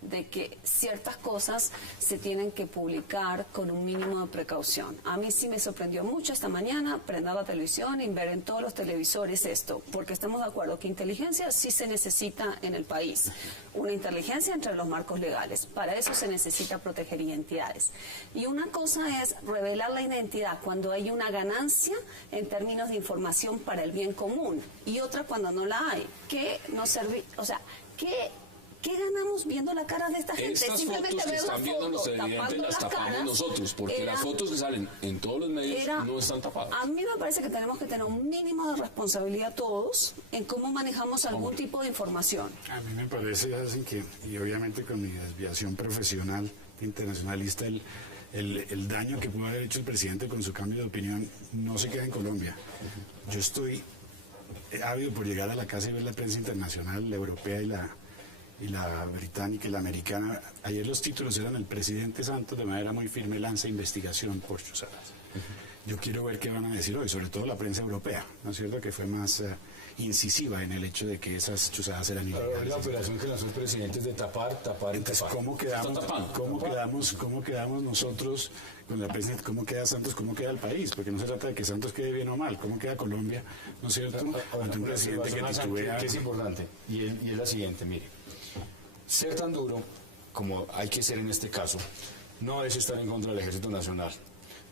de que ciertas cosas se tienen que publicar con un mínimo de precaución. A mí sí me sorprendió mucho esta mañana prender la televisión y ver en todos los televisores esto, porque estamos de acuerdo que inteligencia sí se necesita en el país, una inteligencia entre los marcos legales. Para eso se necesita proteger identidades. Y una cosa es revelar la identidad cuando hay una ganancia en términos de información para el bien común, y otra cuando no la hay. ¿Qué nos serví? O sea, ¿qué ganamos viendo la cara de esta gente? Estas Simplemente fotos que ver están la viendo foto, los televidentes tapando las tapamos caras, nosotros, porque las fotos que salen en todos los medios no están tapadas. A mí me parece que tenemos que tener un mínimo de responsabilidad todos en cómo manejamos algún tipo de información. A mí me parece así que, y obviamente con mi desviación profesional internacionalista, el daño que pudo haber hecho el presidente con su cambio de opinión no se queda en Colombia. Yo estoy ávido por llegar a la casa y ver la prensa internacional, la europea y la británica y la americana. Ayer los títulos eran: el presidente Santos de manera muy firme lanza investigación por chuzadas. Yo quiero ver qué van a decir hoy, sobre todo la prensa europea, ¿no es cierto?, que fue más incisiva en el hecho de que esas chuzadas eran ilegales. La operación que lanzó el presidente es de tapar. Entonces, ¿cómo quedamos nosotros con la prensa? ¿Cómo queda Santos? ¿Cómo queda el país? Porque no se trata de que Santos quede bien o mal. ¿Cómo queda Colombia? ¿No es cierto? Ante un presidente que titubea. Que es importante, y es la siguiente, mire. Ser tan duro como hay que ser en este caso no es estar en contra del Ejército Nacional,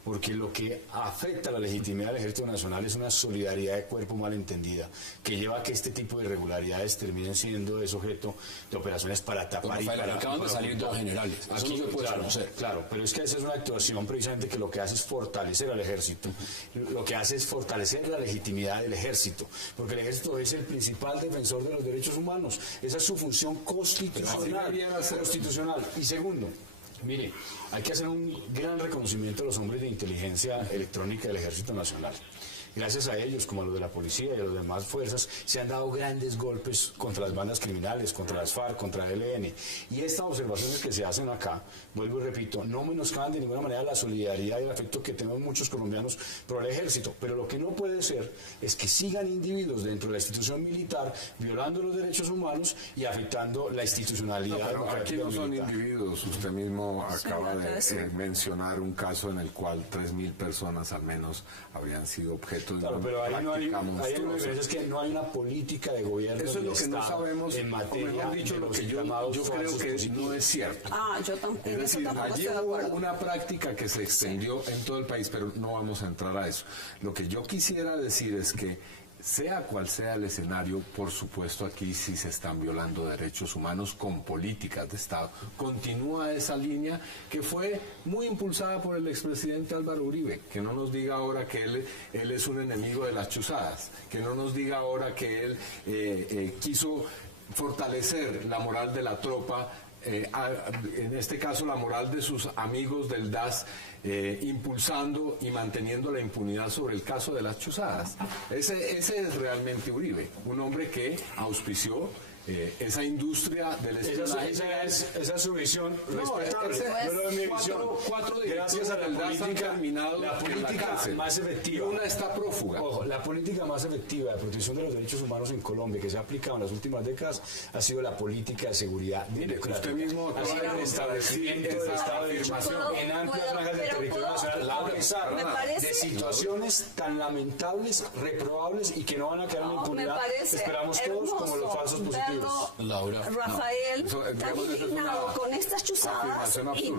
porque lo que afecta a la legitimidad del Ejército Nacional es una solidaridad de cuerpo mal entendida, que lleva a que este tipo de irregularidades terminen siendo sujeto de operaciones para tapar y para... Acaban de salir dos generales, eso no se puede conocer. Claro, pero es que esa es una actuación precisamente que lo que hace es fortalecer al Ejército, lo que hace es fortalecer la legitimidad del Ejército, porque el Ejército es el principal defensor de los derechos humanos, esa es su función constitucional. Y segundo, mire, hay que hacer un gran reconocimiento a los hombres de inteligencia electrónica del Ejército Nacional. Gracias a ellos, como a los de la policía y a las demás fuerzas, se han dado grandes golpes contra las bandas criminales, contra las FARC, contra el ELN. Y estas observaciones que se hacen acá, vuelvo y repito, no menoscaban de ninguna manera la solidaridad y el afecto que tenemos muchos colombianos por el ejército. Pero lo que no puede ser es que sigan individuos dentro de la institución militar violando los derechos humanos y afectando la institucionalidad. No, pero aquí no son individuos. Usted mismo acaba de mencionar un caso en el cual 3.000 personas al menos habrían sido objeto. Claro, pero ahí no hay una diferencia, es que no hay una política de gobierno. Eso es lo que Estado no sabemos, en materia, mejor dicho, lo que yo creo que no es cierto. Yo tampoco. Es decir, allí hubo una práctica que se extendió en todo el país, pero no vamos a entrar a eso. Lo que yo quisiera decir es que sea cual sea el escenario, por supuesto aquí sí se están violando derechos humanos con políticas de Estado. Continúa esa línea que fue muy impulsada por el expresidente Álvaro Uribe, que no nos diga ahora que él es un enemigo de las chuzadas, que no nos diga ahora que él quiso fortalecer la moral de la tropa, en este caso la moral de sus amigos del DAS, impulsando y manteniendo la impunidad sobre el caso de las chuzadas. Ese es realmente Uribe, un hombre que auspició esa industria del espionaje. Esa es su visión respetable. Cuatro gracias a la política, la política más efectiva. Una está prófuga. Ojo, la política más efectiva de protección de los derechos humanos en Colombia que se ha aplicado en las últimas décadas ha sido la política de seguridad democrática. Usted mismo ha sido el establecimiento del Estado de Derecho en amplias franjas del territorio nacional, a pesar de situaciones tan lamentables, reprobables y que no van a quedar en impunidad. Esperamos todos como los falsos positivos. Laura. Rafael, tan indignado con estas chuzadas y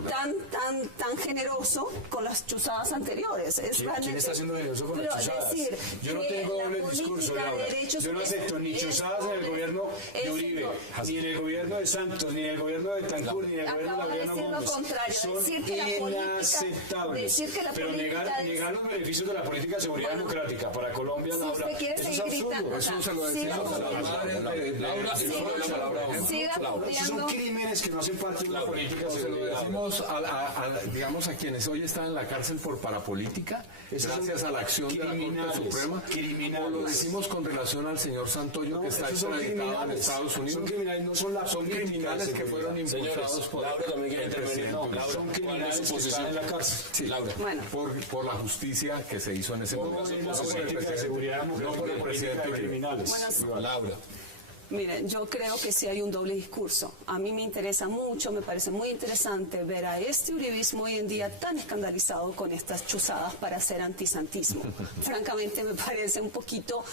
tan generoso con las chuzadas anteriores. ¿Quién está siendo generoso con las chuzadas? Yo no tengo doble discurso, Laura. Yo no acepto ni chuzadas en el gobierno de Uribe, ni en el gobierno de Santos, ni en el gobierno de Tancur, ni en el gobierno de Adriano Gómez. Son inaceptables. Pero negar los beneficios de la política de seguridad democrática para Colombia, Laura, eso es absurdo. Eso se lo decimos a la madre de Laura. Son crímenes que no hacen parte de una política. Se lo decimos digamos a quienes hoy están en la cárcel por parapolítica, gracias a la acción de la Corte Suprema, o lo decimos con relación al señor Santoyo que está extraditado en Estados Unidos. Son criminales, no son son criminales que fueron impulsados por el presidente. Son criminales que están en la cárcel. Sí, Laura, por la justicia que se hizo en ese momento. No por el presidente de seguridad, no por el presidente criminales. Laura. Miren, yo creo que sí hay un doble discurso. A mí me interesa mucho, me parece muy interesante ver a este uribismo hoy en día tan escandalizado con estas chuzadas para hacer antisantismo. Francamente me parece un poquito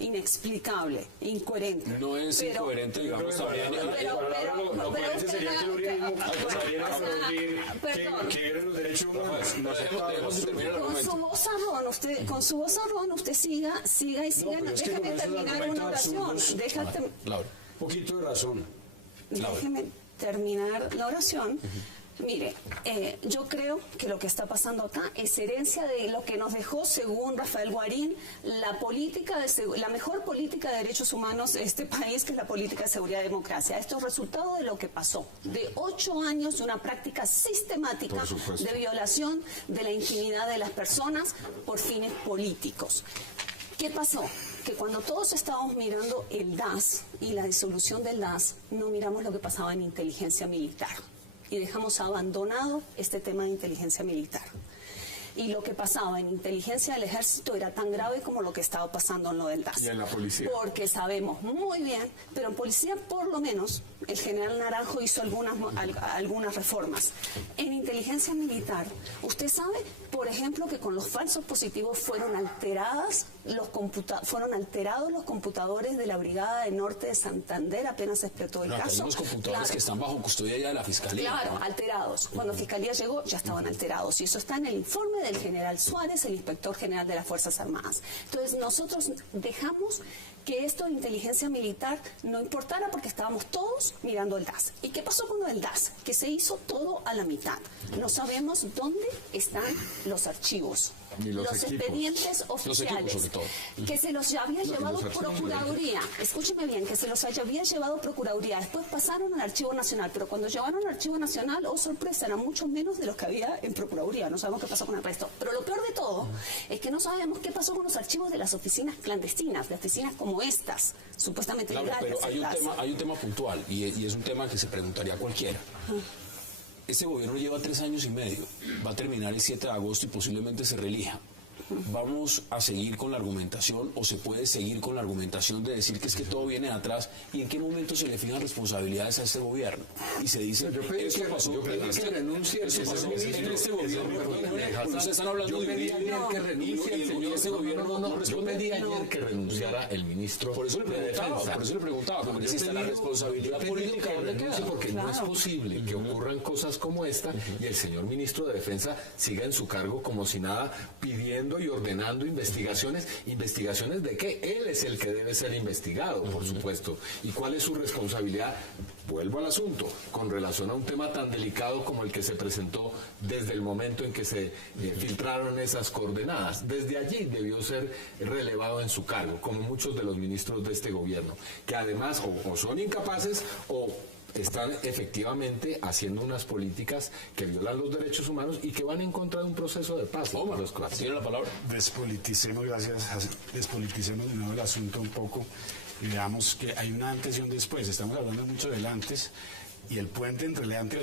inexplicable, incoherente. No es incoherente, digamos, también. Lo coherente sería que el uribismo saliera a aplaudir que eran los derechos humanos. Con su vozarrón usted siga y siga. Déjeme terminar una oración. Un poquito de razón. Déjeme terminar la oración. Mire, yo creo que lo que está pasando acá es herencia de lo que nos dejó, según Rafael Guarín, la mejor política de derechos humanos de este país, que es la política de seguridad y democracia. Esto es resultado de lo que pasó, de 8 años de una práctica sistemática de violación de la intimidad de las personas por fines políticos. ¿Qué pasó? Que cuando todos estábamos mirando el DAS y la disolución del DAS, no miramos lo que pasaba en inteligencia militar y dejamos abandonado este tema de inteligencia militar. Y lo que pasaba en inteligencia del ejército era tan grave como lo que estaba pasando en lo del DAS. Y en la policía. Porque sabemos muy bien, pero en policía por lo menos el general Naranjo hizo algunas reformas. En inteligencia militar, usted sabe, por ejemplo, que con los falsos positivos fueron alterados los computadores de la Brigada del Norte de Santander apenas explotó el caso. Hay unos computadores que están bajo custodia ya de la Fiscalía. Claro, alterados. Cuando Fiscalía llegó ya estaban alterados. Y eso está en el informe del general Suárez, el inspector general de las Fuerzas Armadas. Entonces nosotros dejamos que esto de inteligencia militar no importara porque estábamos todos mirando el DAS. ¿Y qué pasó con lo del DAS? Que se hizo todo a la mitad. No sabemos dónde están los archivos. Los expedientes oficiales, que se los había llevado Procuraduría, escúcheme bien, que se los había llevado Procuraduría, después pasaron al Archivo Nacional, pero cuando llevaron al Archivo Nacional, oh sorpresa, eran mucho menos de los que había en Procuraduría, no sabemos qué pasó con el resto. Pero lo peor de todo es que no sabemos qué pasó con los archivos de las oficinas clandestinas, de oficinas como estas, supuestamente legales. Pero hay un tema puntual, y es un tema que se preguntaría cualquiera. Este gobierno lleva 3 años y medio, va a terminar el 7 de agosto y posiblemente se reelija. ¿Vamos a seguir con la argumentación o se puede seguir con la argumentación de decir que es que todo viene de atrás y en qué momento se le fijan responsabilidades a este gobierno? Y se dice, esto pasó, yo pedí que renuncie en este gobierno. Ustedes están hablando de ayer que renuncie y este gobierno yo pedí ayer que renunciara el ministro. Por eso le preguntaba, porque si está la responsabilidad política, ¿dónde queda? Porque no es posible que ocurran cosas como esta y el señor ministro de Defensa siga en su cargo como si nada, pidiendo y ordenando investigaciones. ¿Investigaciones de qué? Él es el que debe ser investigado, por supuesto. ¿Y cuál es su responsabilidad? Vuelvo al asunto, con relación a un tema tan delicado como el que se presentó desde el momento en que se filtraron esas coordenadas. Desde allí debió ser relevado en su cargo, como muchos de los ministros de este gobierno, que además o son incapaces o están efectivamente haciendo unas políticas que violan los derechos humanos y que van en contra de un proceso de paz. ¿Tiene la palabra? Despoliticemos de nuevo el asunto un poco y veamos que hay un antes y un después. Estamos hablando mucho del antes y el puente entre el antes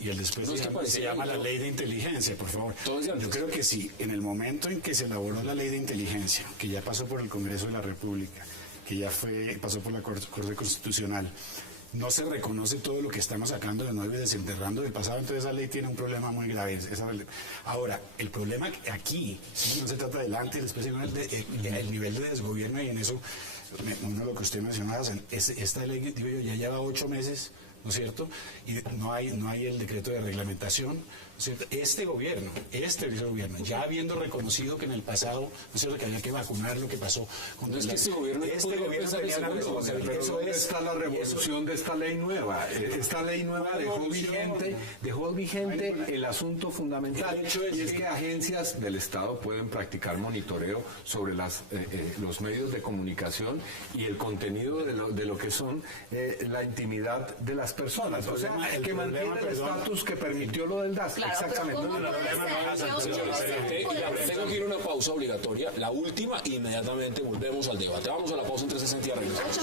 y el después se llama la ley de inteligencia, por favor. Yo creo que sí, en el momento en que se elaboró la ley de inteligencia, que ya pasó por el Congreso de la República, que ya pasó por la Corte Constitucional, no se reconoce todo lo que estamos sacando de nuevo y desenterrando del pasado, entonces esa ley tiene un problema muy grave. Ahora, el problema aquí no se trata del antes y después, sino el nivel de desgobierno, y en eso, uno de lo que usted mencionaba, esta ley, digo yo, ya lleva 8 meses, ¿no es cierto? Y no hay el decreto de reglamentación, ¿no es cierto? Este gobierno, ya habiendo reconocido que en el pasado, ¿no es cierto?, que había que vacunar lo que pasó. No es que este gobierno tenía una responsabilidad. Pero ¿dónde está la revolución de esta ley nueva? Esta ley nueva dejó vigente el asunto fundamental, y es que agencias del Estado pueden practicar monitoreo sobre los medios de comunicación y el contenido de lo que son la intimidad de las personas. O sea, que mantiene el estatus que permitió lo del DAS. Claro, exactamente. Tengo que ir a una pausa obligatoria, la última, e inmediatamente volvemos al debate. Vamos a la pausa en 360 y regresamos.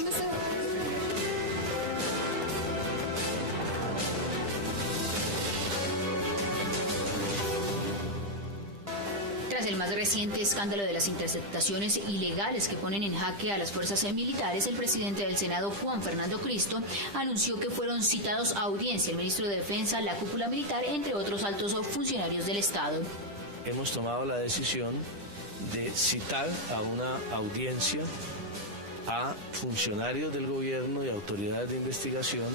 el más reciente escándalo de las interceptaciones ilegales que ponen en jaque a las fuerzas militares, el presidente del Senado, Juan Fernando Cristo, anunció que fueron citados a audiencia el ministro de Defensa, la cúpula militar, entre otros altos funcionarios del Estado. Hemos tomado la decisión de citar a una audiencia a funcionarios del gobierno y autoridades de investigación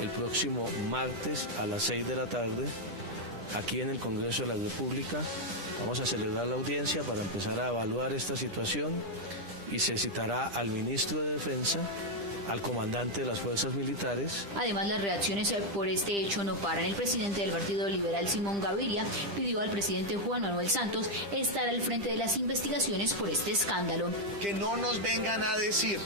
el próximo martes a las 6 de la tarde, aquí en el Congreso de la República. Vamos a celebrar la audiencia para empezar a evaluar esta situación y se citará al ministro de Defensa, al comandante de las fuerzas militares. Además, las reacciones por este hecho no paran. El presidente del Partido Liberal, Simón Gaviria, pidió al presidente Juan Manuel Santos estar al frente de las investigaciones por este escándalo. Que no nos vengan a decir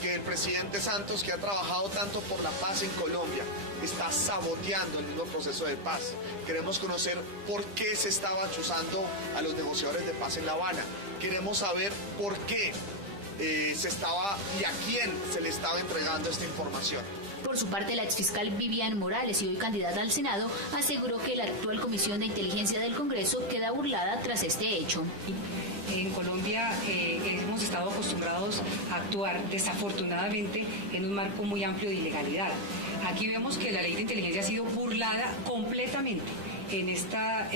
que el presidente Santos, que ha trabajado tanto por la paz en Colombia, está saboteando el mismo proceso de paz. Queremos conocer por qué se estaba chuzando a los negociadores de paz en La Habana. Queremos saber por qué se estaba y a quién se le estaba entregando esta información. Por su parte, la exfiscal Vivian Morales, y hoy candidata al Senado, aseguró que la actual Comisión de Inteligencia del Congreso queda burlada tras este hecho. En Colombia hemos estado acostumbrados a actuar desafortunadamente en un marco muy amplio de ilegalidad. Aquí vemos que la ley de inteligencia ha sido burlada completamente. En esta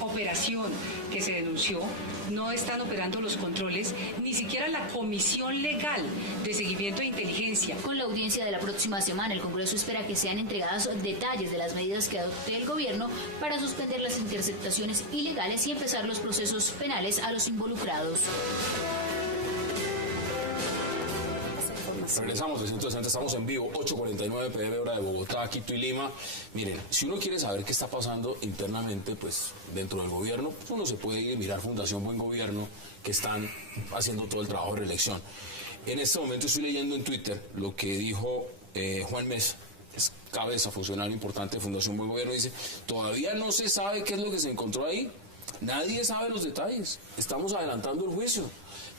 operación que se denunció, no están operando los controles, ni siquiera la Comisión Legal de Seguimiento de Inteligencia. Con la audiencia de la próxima semana, el Congreso espera que sean entregados detalles de las medidas que adopte el gobierno para suspender las interceptaciones ilegales y empezar los procesos penales a los involucrados. Regresamos, 360, estamos en vivo, 8:49 p.m. hora de Bogotá, Quito y Lima. Miren, si uno quiere saber qué está pasando internamente, pues dentro del gobierno, pues uno se puede ir y mirar Fundación Buen Gobierno, que están haciendo todo el trabajo de reelección. En este momento estoy leyendo en Twitter lo que dijo Juan Mesa, que es cabeza, funcionario importante de Fundación Buen Gobierno, dice, todavía no se sabe qué es lo que se encontró ahí, nadie sabe los detalles, estamos adelantando el juicio.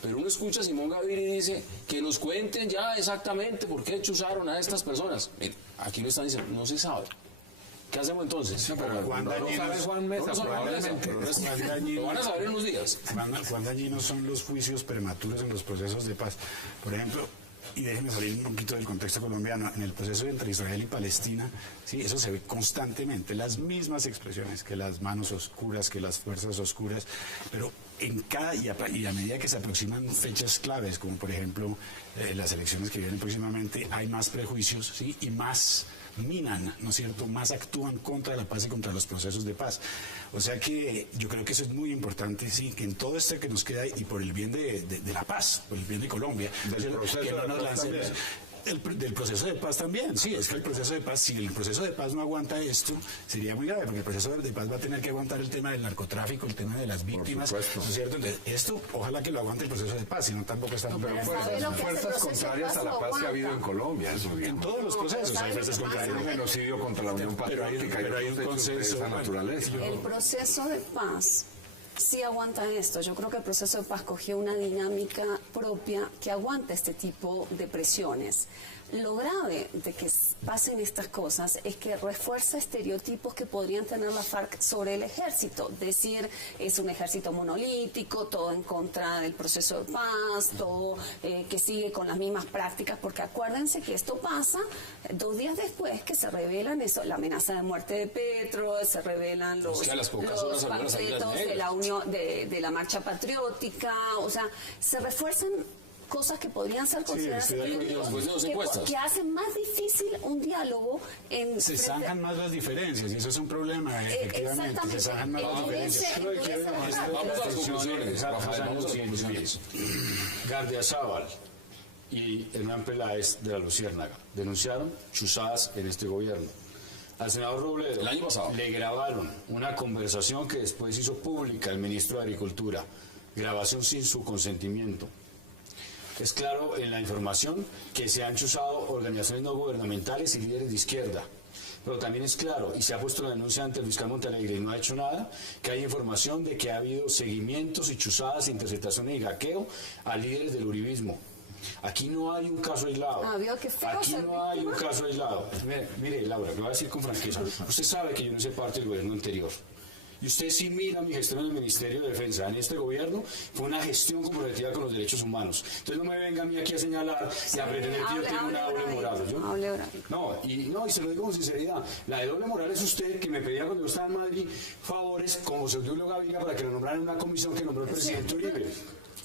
Pero uno escucha a Simón Gaviria y dice que nos cuenten ya exactamente por qué chuzaron a estas personas. Mire, aquí lo están diciendo, no se sabe. ¿Qué hacemos entonces? Sí, pero Juan Mesa, probablemente. Lo van a saber en unos días. Cuán dañinos son los juicios prematuros en los procesos de paz. Por ejemplo, y déjenme salir un poquito del contexto colombiano, en el proceso entre Israel y Palestina, sí, eso se ve constantemente, las mismas expresiones, que las manos oscuras, que las fuerzas oscuras, pero en cada, y a medida que se aproximan fechas claves, como por ejemplo las elecciones que vienen próximamente, hay más prejuicios, sí, y más minan, ¿no es cierto?, más actúan contra la paz y contra los procesos de paz. O sea que yo creo que eso es muy importante, sí, que en todo esto que nos queda, y por el bien de la paz, por el bien de Colombia, que no nos lancemos. Del proceso de paz también, sí, es que el proceso de paz, si el proceso de paz no aguanta esto, sería muy grave, porque el proceso de paz va a tener que aguantar el tema del narcotráfico, el tema de las víctimas, ¿no es cierto? Entonces, esto, ojalá que lo aguante el proceso de paz, si no tampoco están... Pero fuerzas contrarias a la paz que ha habido en Colombia, eso, en todos los procesos hay fuerzas contrarias. Hay un genocidio contra la Unión Patriótica, pero hay un consenso de esa naturaleza. El proceso de paz sí aguanta esto. Yo creo que el proceso de paz cogió una dinámica propia que aguanta este tipo de presiones. Lo grave de que pasen estas cosas es que refuerza estereotipos que podrían tener la FARC sobre el ejército. Decir, es un ejército monolítico, todo en contra del proceso de paz, todo que sigue con las mismas prácticas, porque acuérdense que esto pasa 2 días después que se revelan eso, la amenaza de muerte de Petro, se revelan los panfletos de la unión, de la marcha patriótica, o sea, se refuerzan cosas que podrían ser consideradas que hacen más difícil un diálogo. Se zanjan más las diferencias y eso es un problema, efectivamente. Se zanjan más las diferencias. Vamos a las conclusiones. Gardiazabal y Hernán Peláez de la Luciérnaga denunciaron chuzadas en este gobierno. Al senador Robledo, el año pasado, le grabaron una conversación que después hizo pública el ministro de Agricultura, grabación sin su consentimiento. Es claro en la información que se han chuzado organizaciones no gubernamentales y líderes de izquierda. Pero también es claro, y se ha puesto la denuncia ante el fiscal Montalegre y no ha hecho nada, que hay información de que ha habido seguimientos y chuzadas, interceptaciones y hackeo a líderes del uribismo. Aquí no hay un caso aislado. Aquí no hay un caso aislado. Mire, Laura, lo voy a decir con franqueza. Usted sabe que yo no hice parte del gobierno anterior. Y usted sí mira mi gestión en el Ministerio de Defensa, en este gobierno, fue una gestión comprometida con los derechos humanos. Entonces no me venga a mí aquí a señalar y a pretender que yo tengo una doble moral. Y se lo digo con sinceridad, la de doble moral es usted que me pedía cuando yo estaba en Madrid favores como José Julio Gaviria para que lo nombraran en una comisión que nombró el presidente Uribe.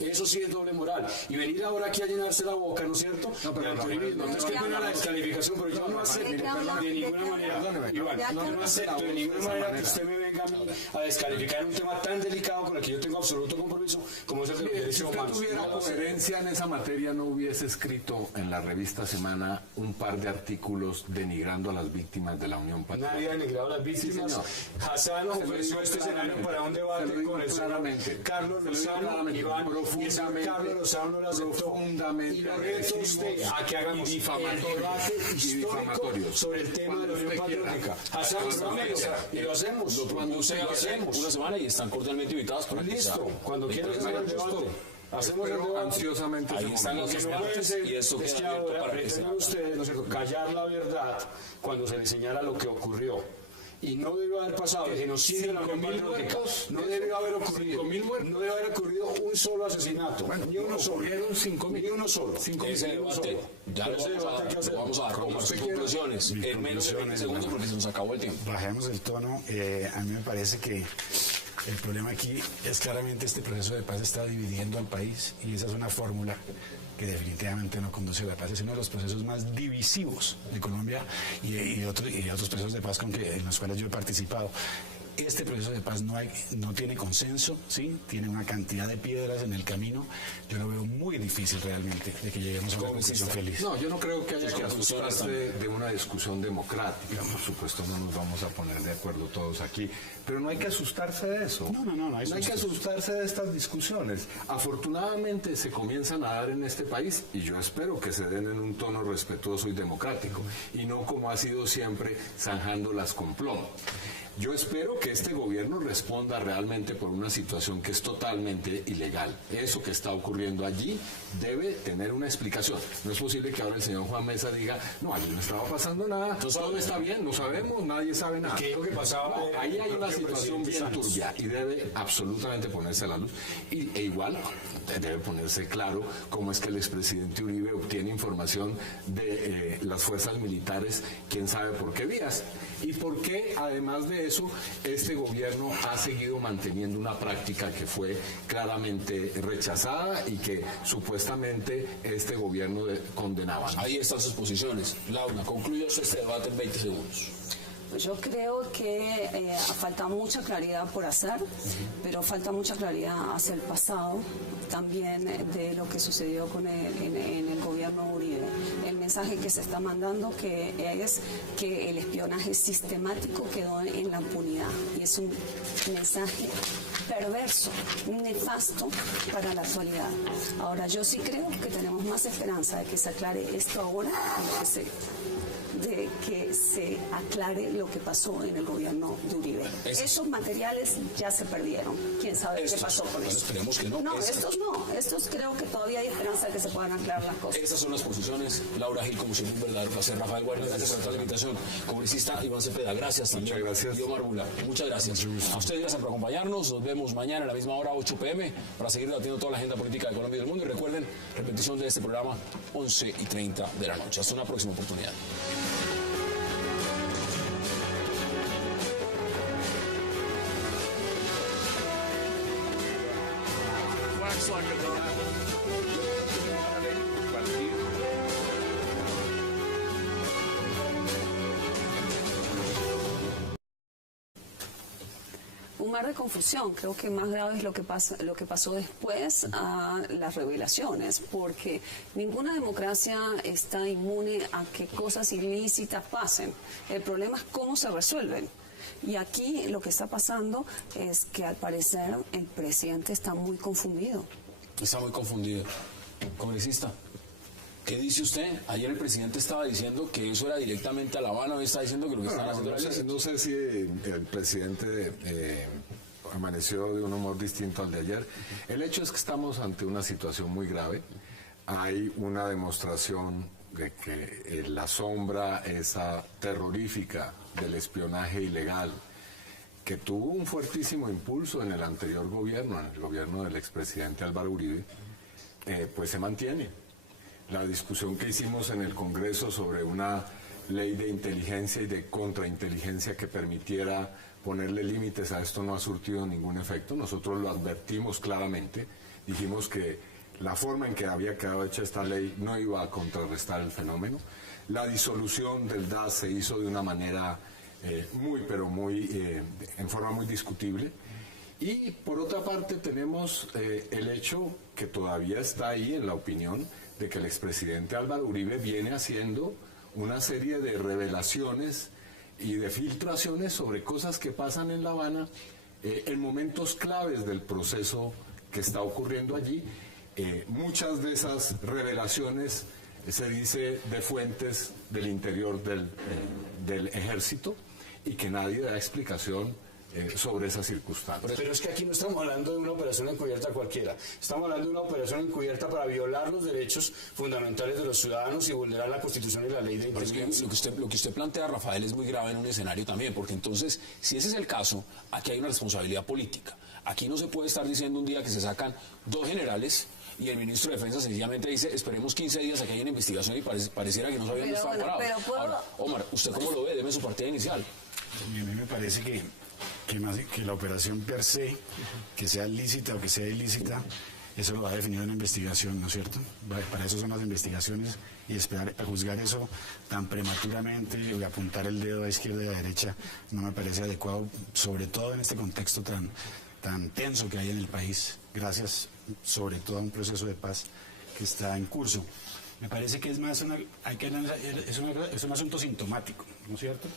Eso sí es doble moral. Y venir ahora aquí a llenarse la boca, ¿no es cierto? Entonces, qué buena la descalificación, pero yo no acepto de ninguna manera, Iván, no acepto de ninguna manera que usted me venga a mí a descalificar un tema tan delicado con el que yo tengo absoluto compromiso como es el de los derechos humanos. Si usted tuviera coherencia en esa materia, no hubiese escrito en la revista Semana un par de artículos denigrando a las víctimas de la Unión Patriótica. Nadie ha denigrado a las víctimas. Sí, Hassan ofreció este escenario para un debate con el señor Carlos Lozano, Iván. Y el señor Carlos Lozano no lo aceptó. Y lo reto a usted a que hagamos el debate histórico sobre el tema de la Unión Patriótica. Y lo hacemos. Lo hacemos una semana y están cordialmente invitados para listo, cuando quieran hacer el debate. Hacemos el debate. Ansiosamente. Ahí están los debates y esto es que ahora pretenden ustedes, ¿no es cierto?, callar la verdad cuando se les señala lo que ocurrió. Y no debió haber pasado el genocidio de la Unión Patriótica. No debió haber ocurrido. No debe haber ocurrido un solo asesinato. Ni uno solo. Ni uno solo. Ese debate, ya lo vamos a dar como sus conclusiones. En menos de 20 segundos porque se nos acabó el tiempo. Bajemos el tono. A mí me parece que el problema aquí es claramente este proceso de paz está dividiendo al país y esa es una fórmula que definitivamente no conduce a la paz. Es uno de los procesos más divisivos de Colombia y otros procesos de paz en los cuales yo he participado. Este proceso de paz no tiene consenso, ¿sí? Tiene una cantidad de piedras en el camino. Yo lo veo muy difícil realmente de que lleguemos a una conclusión feliz. No, yo no creo que haya que asustarse de una discusión democrática. Por supuesto, no nos vamos a poner de acuerdo todos aquí, pero no hay que asustarse de eso. No hay que asustarse de estas discusiones. Afortunadamente se comienzan a dar en este país y yo espero que se den en un tono respetuoso y democrático y no como ha sido siempre zanjándolas con plomo. Yo espero que este gobierno responda realmente por una situación que es totalmente ilegal. Eso que está ocurriendo allí debe tener una explicación. No es posible que ahora el señor Juan Mesa diga, no, allí no estaba pasando nada, todo está bien, no sabemos, nadie sabe nada. ¿Qué es lo que pasaba? No, ahí hay una situación bien turbia y debe absolutamente ponerse a la luz. E igual debe ponerse claro cómo es que el expresidente Uribe obtiene información de las fuerzas militares, quién sabe por qué vías. Y por qué, además de eso, este gobierno ha seguido manteniendo una práctica que fue claramente rechazada y que supuestamente este gobierno condenaba. Ahí están sus posiciones. Laura, concluya este debate en 20 segundos. Yo creo que falta mucha claridad por hacer, pero falta mucha claridad hacia el pasado, también de lo que sucedió en el gobierno Uribe. El mensaje que se está mandando que es que el espionaje sistemático quedó en la impunidad y es un mensaje perverso, nefasto para la actualidad. Ahora, yo sí creo que tenemos más esperanza de que se aclare esto ahora de que se aclare lo que pasó en el gobierno de Uribe. Esos materiales ya se perdieron. ¿Quién sabe qué pasó con eso? Esperemos que no. No, estos no. Estos creo que todavía hay esperanza de que se puedan aclarar las cosas. Estas son las posiciones. Laura Gil, como siempre, un verdadero placer. Rafael Guardia, gracias por la invitación. Congresista Iván Cepeda, gracias también. Muchas gracias. Omar Bula, muchas gracias. A ustedes gracias por acompañarnos. Nos vemos mañana a la misma hora, 8 p.m., para seguir debatiendo toda la agenda política de Colombia y del mundo. Y recuerden, repetición de este programa, 11:30 de la noche. Hasta una próxima oportunidad. Un mar de confusión. Creo que más grave es lo que pasó después a las revelaciones, porque ninguna democracia está inmune a que cosas ilícitas pasen. El problema es cómo se resuelven. Y aquí lo que está pasando es que al parecer el presidente está muy confundido. Está muy confundido. Congresista, ¿qué dice usted? Ayer el presidente estaba diciendo que eso era directamente a La Habana, hoy está diciendo que lo que están haciendo es... No sé si el presidente amaneció de un humor distinto al de ayer. El hecho es que estamos ante una situación muy grave. Hay una demostración de que la sombra esa terrorífica del espionaje ilegal que tuvo un fuertísimo impulso en el anterior gobierno, en el gobierno del expresidente Álvaro Uribe, pues se mantiene. La discusión que hicimos en el Congreso sobre una ley de inteligencia y de contrainteligencia que permitiera ponerle límites a esto no ha surtido ningún efecto. Nosotros lo advertimos claramente, dijimos que la forma en que había quedado hecha esta ley no iba a contrarrestar el fenómeno. La disolución del DAS se hizo de una manera en forma muy discutible. Y por otra parte tenemos el hecho que todavía está ahí en la opinión de que el expresidente Álvaro Uribe viene haciendo una serie de revelaciones y de filtraciones sobre cosas que pasan en La Habana en momentos claves del proceso que está ocurriendo allí. Muchas de esas revelaciones se dice de fuentes del interior del ejército y que nadie da explicación sobre esas circunstancias. Pero es que aquí no estamos hablando de una operación encubierta cualquiera, estamos hablando de una operación encubierta para violar los derechos fundamentales de los ciudadanos y vulnerar la Constitución y la ley de inteligencia. Es que lo que usted plantea, Rafael, es muy grave en un escenario también, porque entonces, si ese es el caso, aquí hay una responsabilidad política. Aquí no se puede estar diciendo un día que se sacan 2 generales y el ministro de Defensa sencillamente dice, esperemos 15 días a que haya una investigación y pareciera que no sabían dónde estaban parados. Ahora, Omar, ¿usted cómo lo ve? Deme su partida inicial. A mí me parece que la operación per se, que sea lícita o que sea ilícita, eso lo va a definir una investigación, ¿no es cierto? Para eso son las investigaciones, y esperar a juzgar eso tan prematuramente y apuntar el dedo a izquierda y a derecha no me parece adecuado, sobre todo en este contexto tan tenso que hay en el país, gracias sobre todo a un proceso de paz que está en curso. Me parece que es más es un asunto sintomático, ¿no es cierto?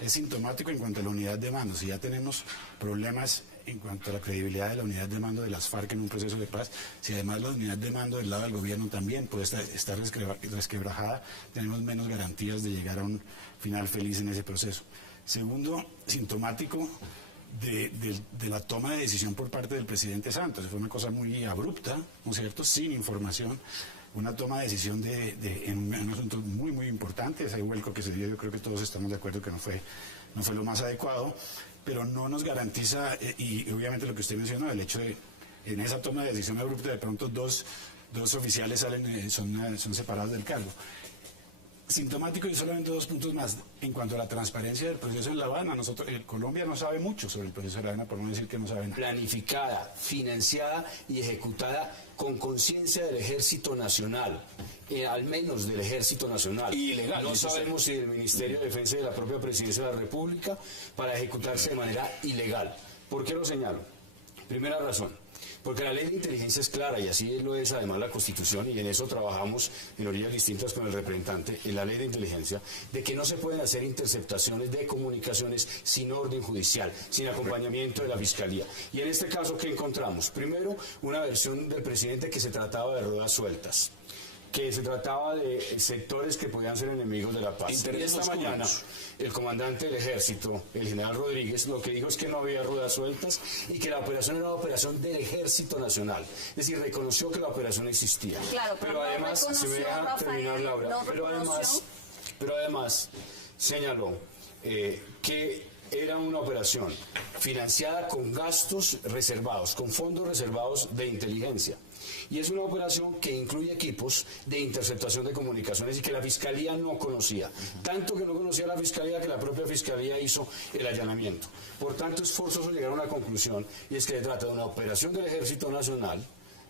Es sintomático en cuanto a la unidad de mando. Si ya tenemos problemas en cuanto a la credibilidad de la unidad de mando de las FARC en un proceso de paz, si además la unidad de mando del lado del gobierno también puede estar resquebrajada, tenemos menos garantías de llegar a un final feliz en ese proceso. Segundo, sintomático de la toma de decisión por parte del presidente Santos. Fue una cosa muy abrupta, ¿no es cierto?, sin información. Una toma de decisión en un asunto muy, muy importante. Ese vuelco que se dio, yo creo que todos estamos de acuerdo que no fue lo más adecuado, pero no nos garantiza, y obviamente lo que usted mencionó, el hecho de, en esa toma de decisión abrupta, de pronto dos oficiales son separados del cargo. Sintomático, y solamente 2 puntos más. En cuanto a la transparencia del proceso en La Habana, Colombia no sabe mucho sobre el proceso de La Habana, por no decir que no sabe nada. Planificada, financiada y ejecutada con conciencia del Ejército Nacional, al menos del Ejército Nacional. Ilegal. No sabemos si del Ministerio de Defensa y de la propia Presidencia de la República, para ejecutarse de manera ilegal. ¿Por qué lo señalo? Primera razón. Porque la ley de inteligencia es clara, y así lo es además la Constitución, y en eso trabajamos en orillas distintas con el representante en la ley de inteligencia, de que no se pueden hacer interceptaciones de comunicaciones sin orden judicial, sin acompañamiento de la Fiscalía. Y en este caso, ¿qué encontramos? Primero, una versión del presidente que se trataba de ruedas sueltas, que se trataba de sectores que podían ser enemigos de la paz. Y esta mañana, el comandante del ejército, el general Rodríguez, lo que dijo es que no había ruedas sueltas y que la operación era una operación del Ejército Nacional. Es decir, reconoció que la operación existía. Claro, pero además, se me deja terminar, Laura, pero además señaló que era una operación financiada con gastos reservados, con fondos reservados de inteligencia. Y es una operación que incluye equipos de interceptación de comunicaciones y que la Fiscalía no conocía. Tanto que no conocía la Fiscalía que la propia Fiscalía hizo el allanamiento. Por tanto, es forzoso llegar a una conclusión, y es que se trata de una operación del Ejército Nacional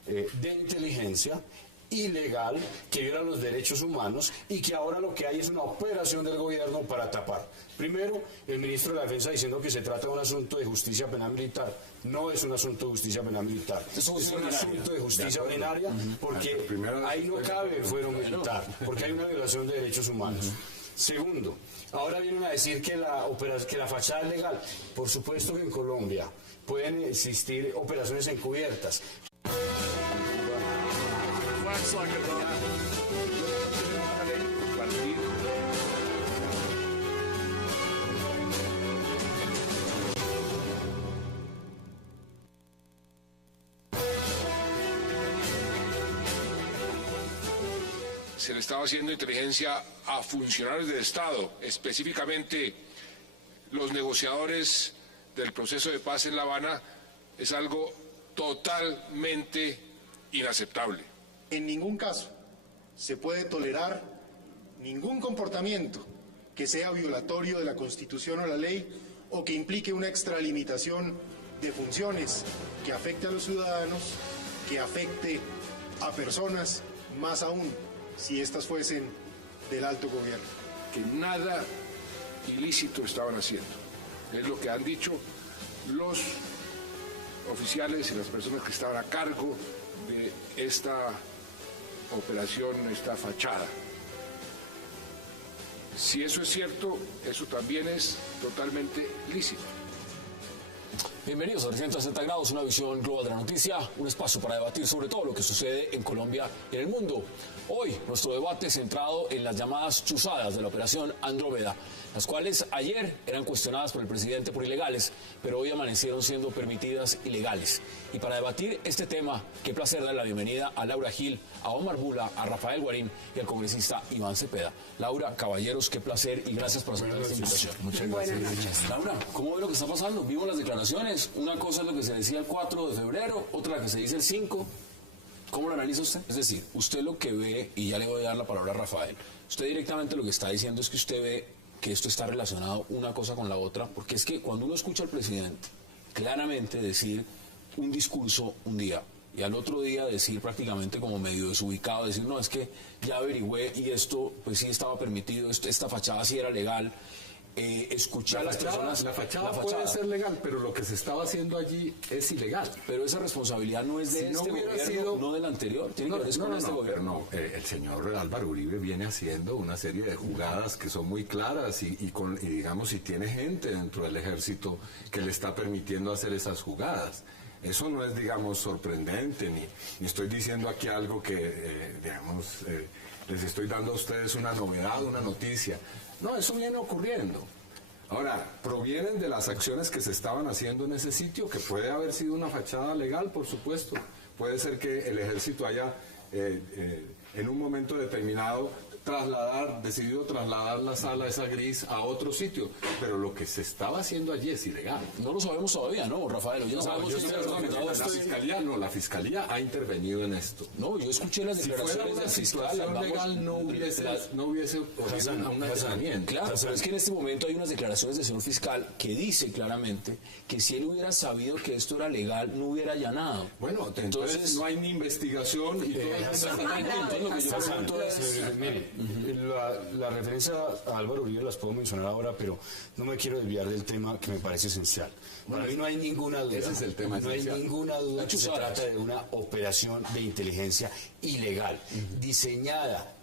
de inteligencia ilegal, que viola los derechos humanos, y que ahora lo que hay es una operación del gobierno para tapar. Primero, el ministro de la Defensa diciendo que se trata de un asunto de justicia penal militar. No es un asunto de justicia penal militar. Es un asunto de justicia ordinaria, porque ahí no cabe el fuero militar, porque hay una violación de derechos humanos. Segundo, ahora vienen a decir que la fachada es legal. Por supuesto que en Colombia pueden existir operaciones encubiertas. Se le estaba haciendo inteligencia a funcionarios del Estado, específicamente los negociadores del proceso de paz en La Habana es algo totalmente inaceptable. En ningún caso se puede tolerar ningún comportamiento que sea violatorio de la Constitución o la ley o que implique una extralimitación de funciones que afecte a los ciudadanos, que afecte a personas, más aún si éstas fuesen del alto gobierno. Que nada ilícito estaban haciendo. Es lo que han dicho los oficiales y las personas que estaban a cargo de esta operación, esta fachada. Si eso es cierto, eso también es totalmente lícito. Bienvenidos a 360 grados, una visión global de la noticia, un espacio para debatir sobre todo lo que sucede en Colombia y en el mundo. Hoy nuestro debate centrado en las llamadas chuzadas de la operación Andrómeda, las cuales ayer eran cuestionadas por el presidente por ilegales, pero hoy amanecieron siendo permitidas ilegales. Y para debatir este tema, qué placer dar la bienvenida a Laura Gil, a Omar Bula, a Rafael Guarín y al congresista Iván Cepeda. Laura, caballeros, qué placer y gracias por aceptar esta invitación. Muchas gracias. Buenas noches. Laura, ¿cómo ve lo que está pasando? Vimos las declaraciones, una cosa es lo que se decía el 4 de febrero, otra la que se dice el 5. ¿Cómo lo analiza usted? Es decir, usted lo que ve, y ya le voy a dar la palabra a Rafael, usted directamente lo que está diciendo es que usted ve que esto está relacionado una cosa con la otra, porque es que cuando uno escucha al presidente claramente decir un discurso un día y al otro día decir prácticamente como medio desubicado, decir no, es que ya averigüé y esto pues sí estaba permitido, esta fachada sí era legal. Escuchar a las personas. La fachada puede ser legal, pero lo que se estaba haciendo allí es ilegal. Pero esa responsabilidad no es de este gobierno, no del anterior. Tiene que ver con este gobierno. El señor Álvaro Uribe viene haciendo una serie de jugadas que son muy claras y digamos, si tiene gente dentro del ejército que le está permitiendo hacer esas jugadas. Eso no es, digamos, sorprendente, ni estoy diciendo aquí algo que, les estoy dando a ustedes una novedad, una noticia. No, eso viene ocurriendo. Ahora, provienen de las acciones que se estaban haciendo en ese sitio, que puede haber sido una fachada legal, por supuesto. Puede ser que el ejército haya, en un momento determinado, decidido trasladar la sala esa gris a otro sitio, pero lo que se estaba haciendo allí es ilegal. No lo sabemos todavía, ¿no, Rafael? La fiscalía ha intervenido en esto. No, yo escuché las declaraciones del fiscal. Legal no hubiese ocurrido un allanamiento. Claro, pero es que en este momento hay unas declaraciones del señor fiscal que dice claramente que si él hubiera sabido que esto era legal, no hubiera allanado. Bueno, entonces no hay ni investigación y todo eso. Entonces lo que yo pregunto es... La referencia a Álvaro Uribe las puedo mencionar ahora, pero no me quiero desviar del tema que me parece esencial. Para mí no hay ninguna duda. Ese es el tema esencial. No hay ninguna duda que se trata de una operación de inteligencia ilegal, diseñada